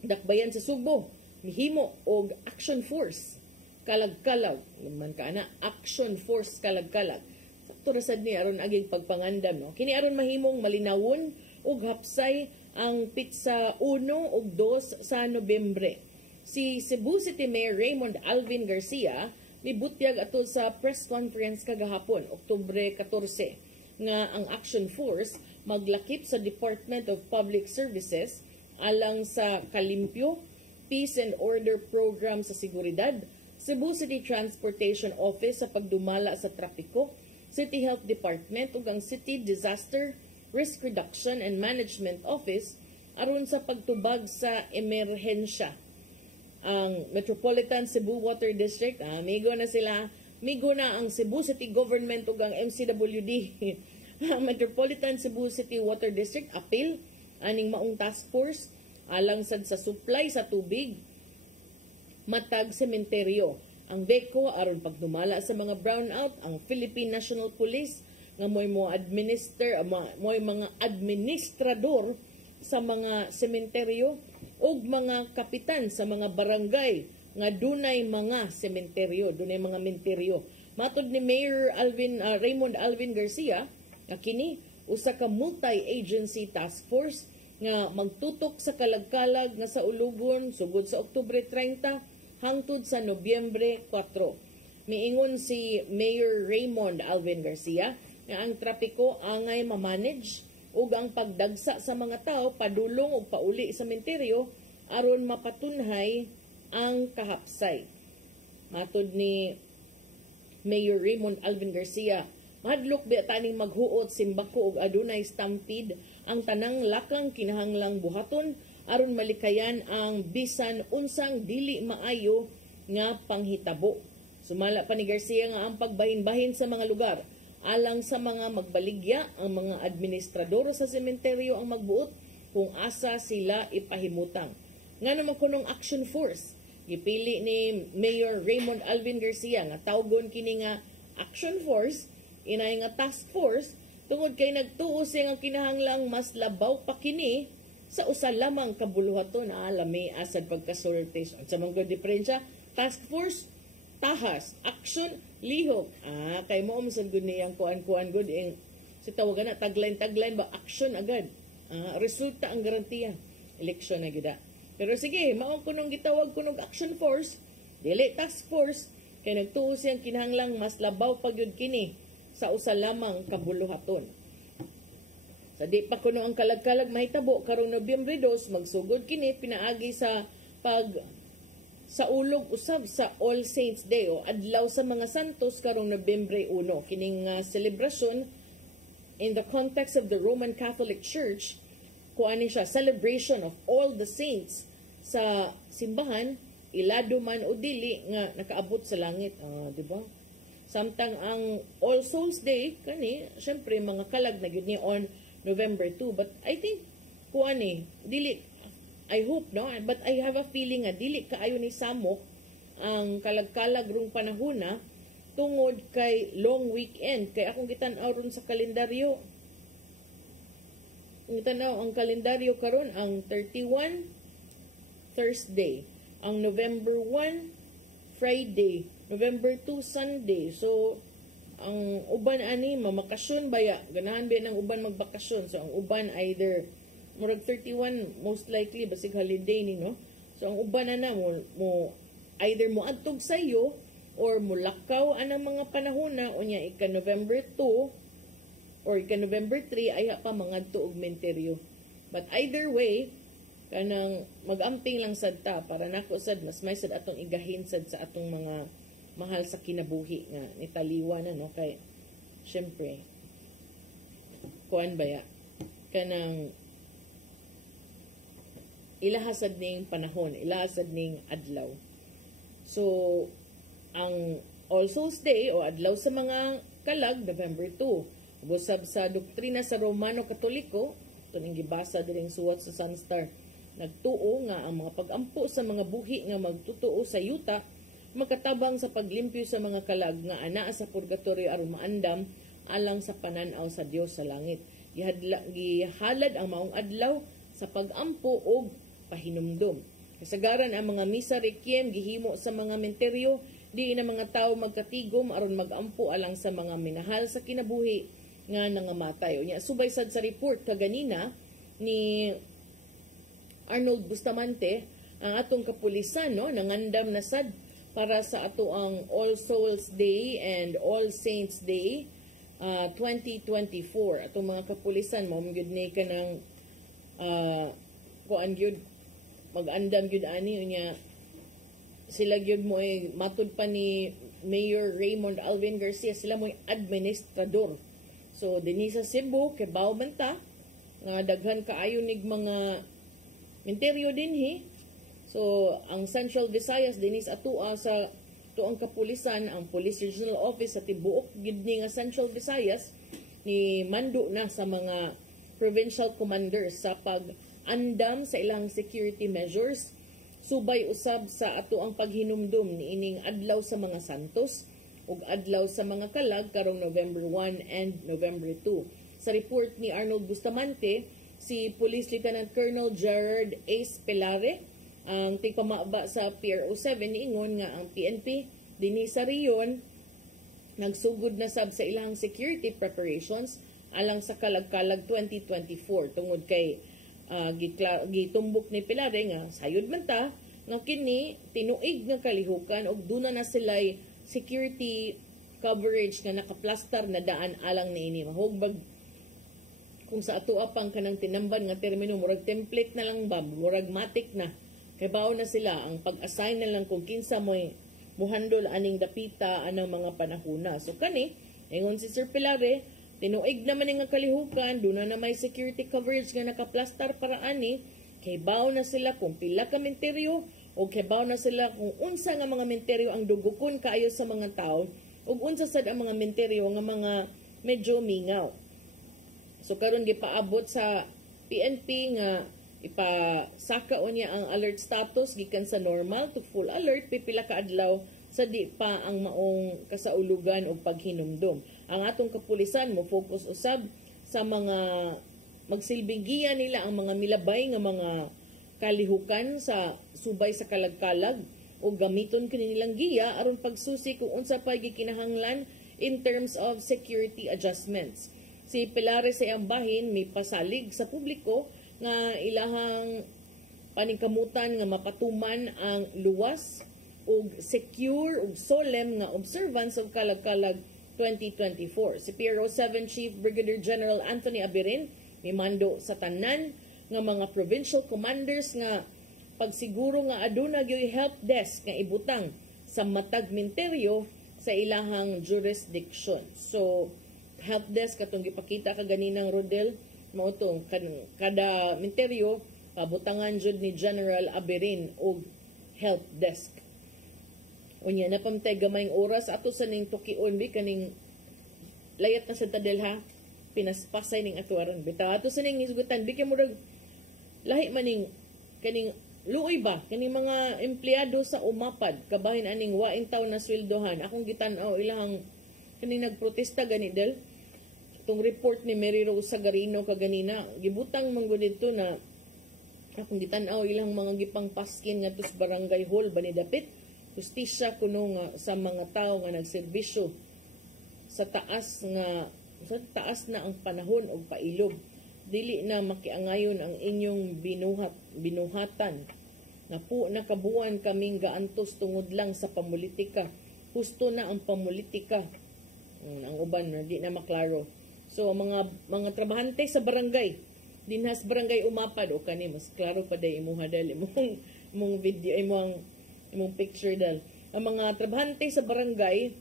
dakbayan sa Subo mihimo og action force kalag-kalag naman ka na action force kalag-kalag sakto ra sad ni aron aging pagpangandam, no? Kini aron mahimong malinawon ug hapsay ang pitsa 1 ug 2 sa Nobyembre. Si Cebu City Mayor Raymond Alvin Garcia mibutyag ato sa press conference kagahapon, Oktubre 14, nga ang Action Force maglakip sa Department of Public Services alang sa kalimpyo, peace and order program sa seguridad, Cebu City Transportation Office sa pagdumala sa trapiko, City Health Department ug ang City Disaster Risk Reduction and Management Office aron sa pagtubag sa emerhensya. Ang Metropolitan Cebu Water District, amigo na sila, migo na ang Cebu City Government ug ang MCWD. Metropolitan Cebu City Water District apil aning maong task force alang sad sa supply sa tubig matag sementeryo. Ang BECO aron pagdumala sa mga brownout, ang Philippine National Police nga moy mga administrador sa mga sementeryo ug mga kapitan sa mga barangay nga dunay mga sementeryo, dunay mga menteryo. Matod ni Mayor Raymond Alvin Garcia, nga kini usa ka multi-agency task force nga magtutok sa kalag-kalag nga sa ulugon sugod sa Oktubre 30 hangtod sa Nobyembre 4. Miingon si Mayor Raymond Alvin Garcia nga ang trapiko angay mamanage ug ang pagdagsa sa mga tao padulong ug pauli sa sementeryo aron mapatunhay ang kahapsay. Matod ni Mayor Raymond Alvin Garcia, mahadlok ba taning maghuot, simbako ug adunay stampede ang tanang lakang kinahanglang buhaton aron malikayan ang bisan unsang dili maayo nga panghitabo. Sumala pa ni Garcia nga ang pagbahin-bahin sa mga lugar alang sa mga magbaligya, ang mga administrador sa sementeryo ang magbuot kung asa sila ipahimutang. Nga naman kunong Action Force, gipili ni Mayor Raymond Alvin Garcia nga tawgon kini nga Action Force, inay nga task force, tungod kay nagtuo siya nga kinahanglang mas labaw pa kini sa usa lamang kabuluhaton lami asad pagkasulti. Sa mga diferensya, task force, tahas, action, lihok. Kay mo sad gud niyang kuan-kuan gud si tawagan na tagline ba action agad. Resulta ang garantiya. Eleksyon na gida. Pero sige, mao kunong gitawag kunog action force, dili task force, kay nagtuo siyang kinahanglang mas labaw pa gyud kini sa usa lamang kabuluhaton. Sa di pa kuno ang kalag-kalag mahitabo karong Nobyembre 2 magsugod kini pinaagi sa sa ulog usab sa All Saints Day o adlaw sa mga santos karong Nobyembre 1. Kining celebration in the context of the Roman Catholic Church, kuani siya celebration of all the saints sa simbahan, ilado man o dili nga nakaabot sa langit, di ba? Samtang ang All Souls Day kani syempre mga kalag na gyud ni on November 2, but I think kuani dili, I hope no, but I have a feeling nga dili kaayo ni samok ang kalag-kalag rong panahona tungod kay long weekend. Kay akong gitan-aw ron sa kalendaryo, ang kalendaryo karon ang 31 Thursday, ang November 1 Friday, November 2 Sunday. So ang uban ani mamakasyon baya, ganahan ba ng uban magbakasyon. So ang uban either murag 31 most likely basig holiday ni, no? So ang uban na mo either mo adtog sayo or mulakaw anang mga panahona unya ika November 2 or ika November 3 ay pa mga adto og menteryo. But either way kanang magamping lang sad ta para nako sad mas may sad atong igahin sad sa atong mga mahal sa kinabuhi nga nitaliwan na, no? Kay syempre kuan baya kanang ilahasad ning panahon, ilahasad ning adlaw. So ang All Souls Day o adlaw sa mga kalag November 2, busab sa doktrina sa Romano Katoliko, ito ning gibasa diring suwat sa Sunstar, nagtuo nga ang mga pagampo sa mga buhi nga magtutuo sa yuta magkatabang sa paglimpyo sa mga kalag nga anaa sa purgatorio aron maandam alang sa pananaw sa Dios sa langit. Gihalad ang maong adlaw sa pagampo og pahinumdom. Kasagaran ang mga misa requiem gihimo sa mga menteryo Di na mga tao magkatigom aron magampo alang sa mga minahal sa kinabuhi nga nangamatay. Unya subay sad sa report kaganina ni Arnold Bustamante, ang atong kapulisan nangandam na sad para sa ato ang All Souls Day and All Saints Day 2024. Atong mga kapulisan mo gyud ni kanang kuan gyud mag-andam gyud ani unya sila gyud mo matud pa ni Mayor Raymond Alvin Garcia, sila mo administrador. So dinhi sa Cebu kay Baubanta nga daghan kaayo nig mga menteryo dinhi. So ang Central Visayas dinis atua sa tuang kapulisan, ang Police Regional Office sa tibuok gid ni nga Central Visayas ni mando na sa mga provincial commanders sa pag-andam sa ilang security measures. Subay usab sa ato ang paghinumdum ni ining adlaw sa mga santos ug adlaw sa mga kalag karong November 1 and November 2. Sa report ni Arnold Bustamante, si Police Lieutenant Colonel Gerard Ace Pelare, ang tigpamaba sa PRO7 niingon nga ang PNP dinhi sa riyon nagsugod na sab sa ilang security preparations alang sa kalag-kalag 2024 tungod kay gitumbok ni Pelare nga sayod man ta nga kini tinuig nga kalihukan og duna na sila'y security coverage nga nakaplastar na daan alang niini mahugbag kung sa ato apang kanang tinamban nga termino murag template na lang ba murag matic na kay bao na sila ang pag-assign na lang kung kinsa mo'y muhandol aning dapita anang mga panahuna. So kani ingon si Sir Pelare tinuig naman nga kalihukan, doon na may security coverage nga nakaplastar para ani, kay bao na sila kung pila ka menteryo, o kay bao na sila kung unsa nga mga menteryo ang dugukon kaayo sa mga tao, o unsa sad ang mga menteryo nga mga medyo mingaw. So karon gipaabot sa PNP nga ipasaka niya ang alert status gikan sa normal to full alert, pipila ka adlaw sa di pa ang maong kasaulugan o paghinumdum. Ang atong kapulisan mo focus usab sa mga magsilbing giya nila ang mga milabay nga mga kalihukan sa subay sa kalag-kalag o gamiton kini nilang giya aron pagsusi kung unsa pa gikinahanglan in terms of security adjustments. Si Pelare sa iyang bahin may pasalig sa publiko nga ilahang paningkamutan nga mapatuman ang luwas ug secure ug solemn nga observance of kalag-kalag 2024. Si PRO7 Chief Brigadier General Anthony Abirin mimando sa tanan nga mga provincial commanders nga pagsiguro nga aduna gyoy help desk nga ibutang sa matag menteryo sa ilahang jurisdiction. So help desk katong gipakita kaгаninang Rodel mao tong kada menteryo pabutangan jud ni General Abirin og help desk. Unya na pamtay gamayng oras ato sa ning tukion bi kaning layat na sa tadelha pinaspasay ning atuaran bitaw ato sa ning isgutan bi kay murag lahi maning kaning luoy ba kaning mga empleyado sa umapad kabahin aning waing taw na sweldohan akong gitan-aw ilang kaning nagprotesta gani del tong report ni Mary Rose Sagarino kaganina gibutang man gud dito na akong gitan-aw ilang mga gipang paskin ngadto sa barangay hall ba ni dapit justisya kuno nga sa mga tao nga nagserbisyo sa taas na ang panahon og pailog dili na makiangayon ang inyong binuhatan na po nakabuan kaming gaantos tungod lang sa pamulitika husto na ang pamulitika ang uban na di na maklaro. So mga trabahante sa barangay dinhas barangay umapad o kani mas klaro pa day imuha dal imong video imong picture dal ang mga trabahante sa barangay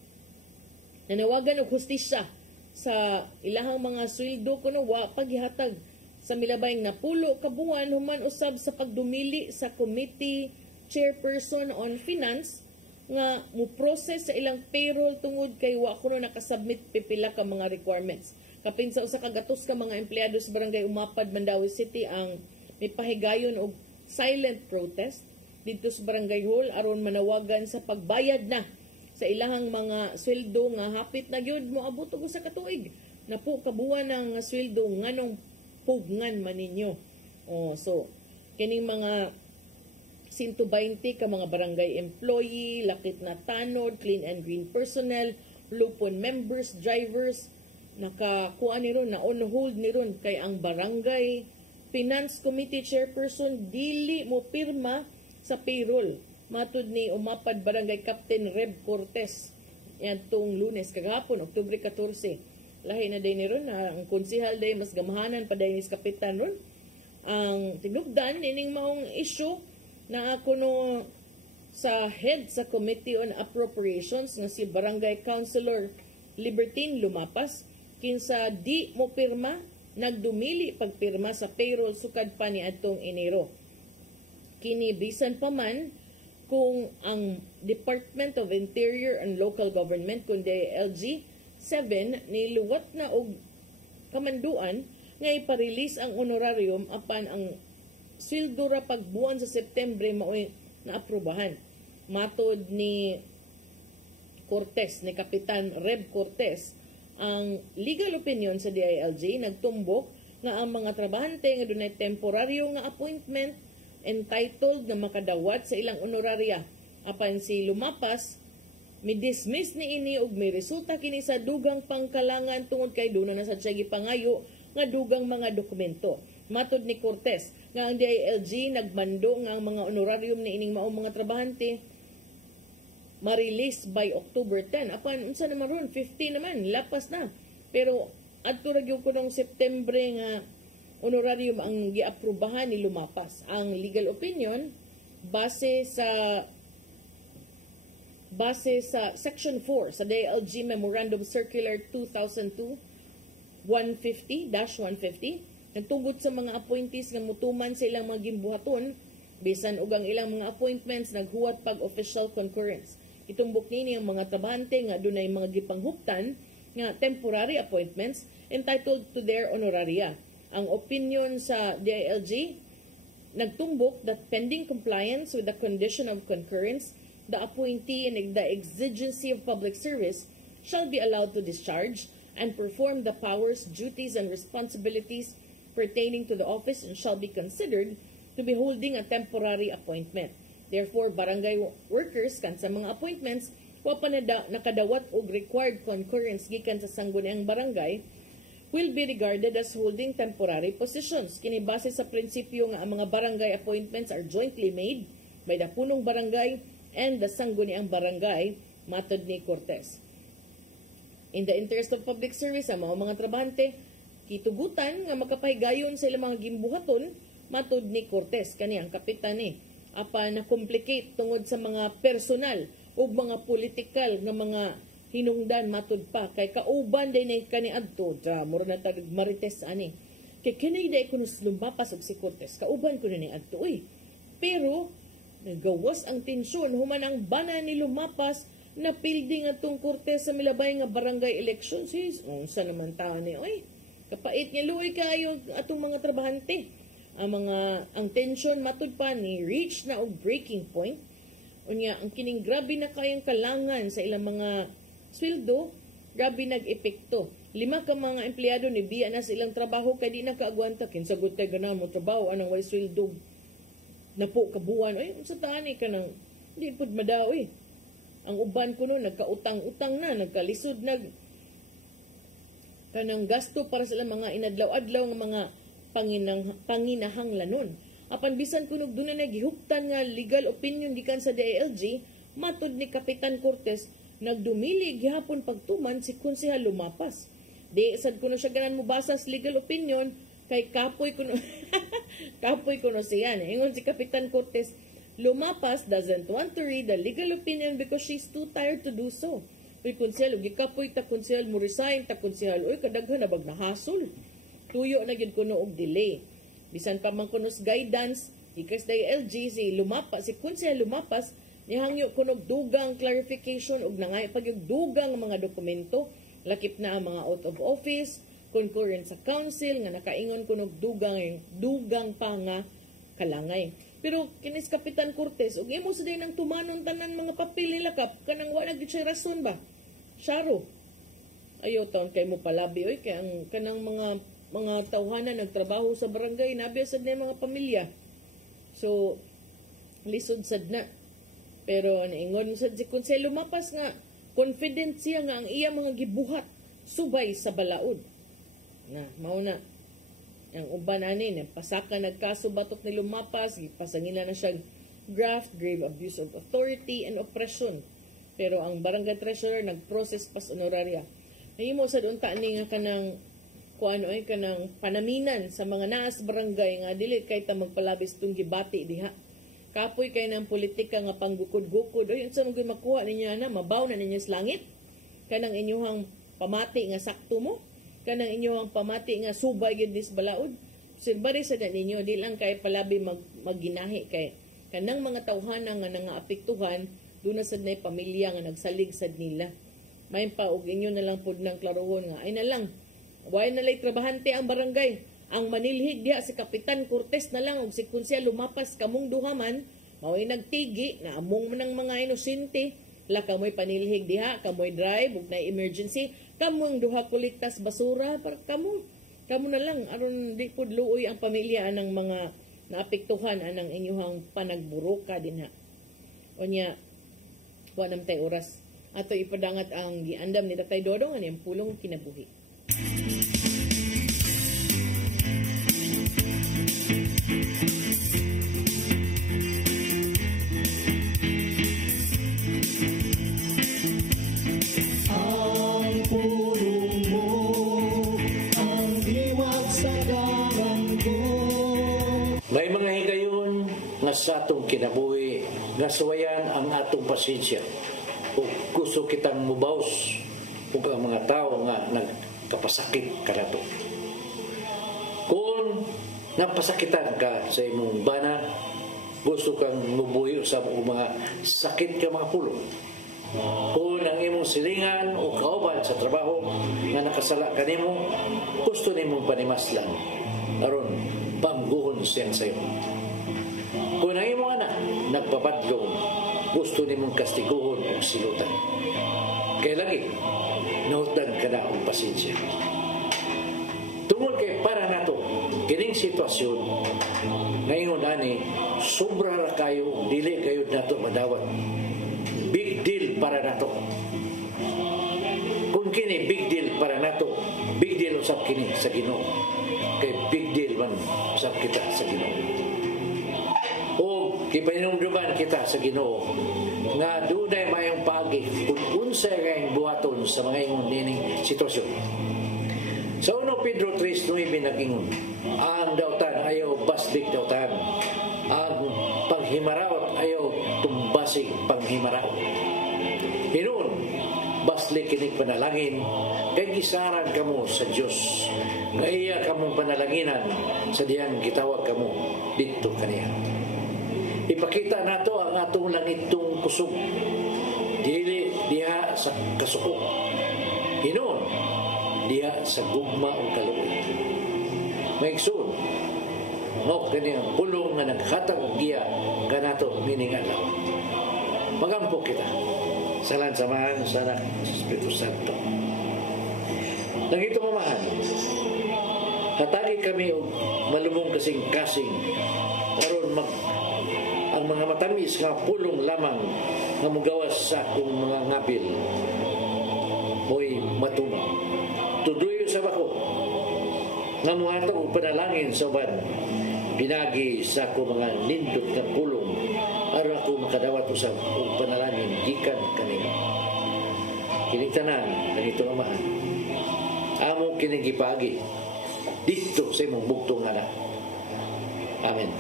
nanawagan og hustisya sa ilahang mga sweldo kuno wa paghihatag sa milabayng napulo ka buwan human usab sa pagdumili sa committee chairperson on finance nga mo process sa ilang payroll tungod kay wa kuno nakasubmit pipila ka mga requirements. Kapin sa usa ka gatos ka mga empleyado sa barangay Umapad, Mandawi City ang may pahigayon og silent protest dito sa barangay hall aron manawagan sa pagbayad na sa ilahang mga sweldo nga hapit na gyud mo abot og sa katuig na po kabuan ng sweldo nganong pugngan man ninyo. So kining mga 120 ka mga barangay employee, lakip na tanod, clean and green personnel, lupon members, drivers, nakakuha ni ron, na on hold ni ron kay ang barangay finance committee chairperson dili mo pirma sa payroll. Matud ni umapad barangay captain Reb Cortez yan tong Lunes kagahapon, Oktubre 14. Lahi na day ni ron, ang konsihal day mas gamahanan pa day ni kapitan ron. Ang tinugdan ining maong issue na ako no sa head sa Committee on Appropriations nga si Barangay Councilor Libertine Lumapas kinsa di mo pirma nagdumili pagpirma sa payroll sukad pa ni adtong Enero. Kini bisan pa man kung ang Department of Interior and Local Government kundi LG 7 niluwat na og kamanduan nga iparelease ang honorarium apan ang sweldo ra pagbuwan sa Septembre mao'y naaprubahan. Matod ni Cortez, ni Kapitan Reb Cortez, ang legal opinion sa DILG nagtumbok nga ang mga trabahante nga dunay temporaryo nga appointment entitled na makadawat sa ilang honoraria. Apan si Lumapas mi-dismiss ni ini ug may resulta kini sa dugang pangkalangan tungod kay duna na sa siya gipangayo nga dugang mga dokumento. Matod ni Cortez nga ang DILG nagmando nga ang mga honorarium ni ining maong mga trabahante ma-release by October 10. Apan unsa naman ron 50 naman lapas na. Pero adto ra gyud ko nung September nga honorarium ang giaprubahan ni Lumapas. Ang legal opinion base sa Section 4 sa DILG Memorandum Circular 2002-150-150 nagtugod sa mga appointees nga mutuman sa ilang mga gimbuhaton bisan ug ang ilang mga appointments naghuwat pag official concurrence. Itumbok nini ang mga trabahante nga dunay mga gipanghuptan nga temporary appointments entitled to their honoraria. Ang opinion sa DILG nagtumbok that pending compliance with the condition of concurrence, the appointee and the exigency of public service shall be allowed to discharge and perform the powers, duties, and responsibilities pertaining to the office and shall be considered to be holding a temporary appointment. Therefore, barangay workers kan sa mga appointments wa pa nakadawat og required concurrence gikan sa sangguniang barangay will be regarded as holding temporary positions. Kini base sa prinsipyo nga ang mga barangay appointments are jointly made by the punong barangay and the sangguniang barangay, matod ni Cortez. In the interest of public service, ang mga trabahante kitugutan nga makapahigayon sa ilang mga gimbuhaton, matod ni Cortez kaniyang kapitan ni apa na complicate tungod sa mga personal o mga political nga mga hinungdan matud pa kay kauban day ni kaniadto mura na tag marites ani kay kini day kuno Lumapas og si Cortez kauban kuno ni adto pero nagawas ang tensyon human ang bana ni Lumapas na building atong Cortez sa milabay nga barangay election sis unsa naman ta ni kapait niya luoy kayo atong mga trabahante ang tensyon matud pa ni reach na og breaking point unya ang kining grabe na kayang kalangan sa ilang mga sweldo, grabe nag-epekto. 5 ka mga empleyado ni biya na sa ilang trabaho kay di na kaagwanta kinsagot kay ganahan mo trabaho anang way sweldo napo kabuan unsa taani ka nang di pud madaw ang uban kuno nagkautang-utang na nagkalisod kanang gasto para sa ilang mga inadlaw-adlaw nga mga panginahanglanon. Apan bisan kunog doon na gihuptan nga legal opinion gikan sa DILG, matod ni Kapitan Cortez, nagdumili gihapon pagtuman si Konsehal Lumapas. Di sad kuno siya ganan mo basa sa legal opinion kay kapoy kuno siya. Ingon si Kapitan Cortez, Lumapas doesn't want to read the legal opinion because she's too tired to do so. Uy, Konsehal, gikapoy ta Konsehal mo resign ta Konsehal. Uy, kadaghan na bag nahasol. Tuyo na gyud kuno og delay. Bisan pa man kuno guidance ikas DILG si Konsehal Lumapas nihangyo kuno dugang clarification og nangay pagyug dugang mga dokumento lakip na ang mga out of office concurrent sa council nga nakaingon kuno dugang pa nga kalangay. Pero kinis Kapitan Cortez og imo sa day nang tumanon tanan mga papel nila kanang wala gyud siya rason ba. Sharo. Ayo taon kay mo palabi kay ang kanang mga tawhanan nagtrabaho sa barangay nabiya sad na mga pamilya. So lisod sad na. Pero naingon sad si Konselo Mapas nga confident siya nga ang iya mga gibuhat subay sa balaod. Na mauna ang uban ani pasaka nagkaso batok ni Lumapas, gipasangila na siya graft, grave abuse of authority and oppression. Pero ang barangay treasurer nag-process pas honoraria. Nahimo sad unta ni nga kanang kanang panaminan sa mga naas barangay nga dili kay ta magpalabis tung gibati diha. Kapoy kay ng politika nga panggukod-gukod. Oy, unsa man gyud makuha ninya na mabaw na ninyo sa langit? Kanang inyong pamati nga sakto mo? Kanang inyong pamati nga subay gyud dis balaod? Silbari sa ninyo di lang kay palabi magginahi kay kanang mga tawhana nga nangaapektuhan duna sad nay pamilya nga nagsalig sad nila. May pa og inyo na lang pud nang klarohon nga ay na lang. Way na lay trabahante ang barangay. Ang manilhig diha si Kapitan Cortez na lang og si Konselo Mapas kamong duha man maway nagtigi na among manang mga inosente la kamoy panilhig diha, kamoy drive ug na emergency, kamong duha kolektas basura para kamo na lang aron di pud luoy ang pamilya anang mga naapektuhan anang inyong panagburoka dinha. Onya wa nam tay oras ato ipadangat ang giandam ni Tatay Dodong ani ang pulong kinabuhi. May mga higayon nga sa atong kinabuhi nga suwayan ang atong pasensya o gusto kitang mubaws ug ang mga tao nga nagkapasakit kanato. Kung napasakitan ka sa imong bana, gusto kang mubuhi sa mga sakit ka mga pulong. Kung ang imong silingan o kauban sa trabaho nga nakasala kanimo, gusto nimong panimaslan aron pamguhon siyang sayo. Kung ang imong anak nagpapadlong, gusto nimong kastiguhon o silutan. Kaya lagi, nautan ka na ang pasensya. Tungod kay para nato, kining sitwasyon, ngayon ani, sobra ra kayo, dili kayo nato madawat. Big deal para nato. Kung kini big deal para nato, big deal usap kini sa Ginoo. Kay big deal man usap kita sa Ginoo. O kipainumduman kita sa Ginoo nga dunay mayong pagi kung unsay kayong buhaton sa mga ingon nining sitwasyon. Sa 1 Pedro 3:9 nag-ingon, ang dautan ayaw basdik dautan, ang panghimaraot ayaw tumbasig panghimaraot. Hinuon, baslik kinig panalangin, kay gisaran kamo sa Dios. Nga iya kamong panalanginan sa diyang gitawag kamo dito kaniya. Ipakita nato ang atong langitong kusog, dili diha sa kasuko. Hinuon, diha sa gugma o kaluoy. Maigsoon, no kaniyang pulong nga naghatag og giya kanato nining adlaw. Magampo kita sa samahan sa anak sa Espiritu Santo. Nagito mamahan, hatagi kami og malumong kasing-kasing aron ang mga matamis nga pulong lamang nga mugawas sa akong mga ngabil mo'y matunaw. Tuduyo sa bako nga muhatag og panalangin sa uban pinagi sa akong mga nindot nga pulong aron ako makadawat usab og panalangin gikan kanimo. Kining tanan kanito amahan, amo kining gipagi dito sa imong bugtong anak. Amen.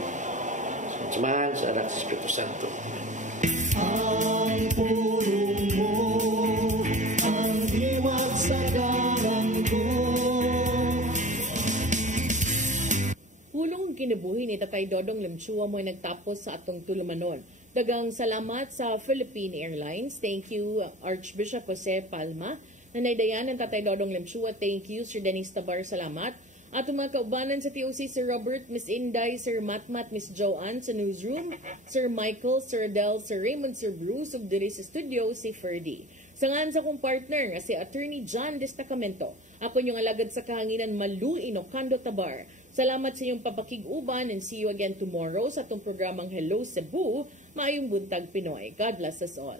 Samahan sa anak sa Espiritu Santo. Ang pulong mo, ang diwag sa dalan ko. Pulong kinabuhi ni Tatay Dodong Lemchua mo nagtapos sa atong tulumanon. Dagang salamat sa Philippine Airlines. Thank you, Archbishop Jose Palma. Nanaydayan ng Tatay Dodong Lemchua. Thank you, Sir Dennis Tabar. Salamat. At mga kaubanan sa TOC, Sir Robert, Miss Inday, Sir Matmat, Miss Joanne sa newsroom, Sir Michael, Sir Adele, Sir Raymond, Sir Bruce, ug diri sa studio, si Ferdy. Sangan sa kong partner nga si Attorney John Destacamento. Ako yung alagad sa kahanginan Malu Inocando Tabar. Salamat sa iyong papakig-uban and see you again tomorrow sa itong programang Hello Cebu, Maayong Buntag Pinoy. God bless us all.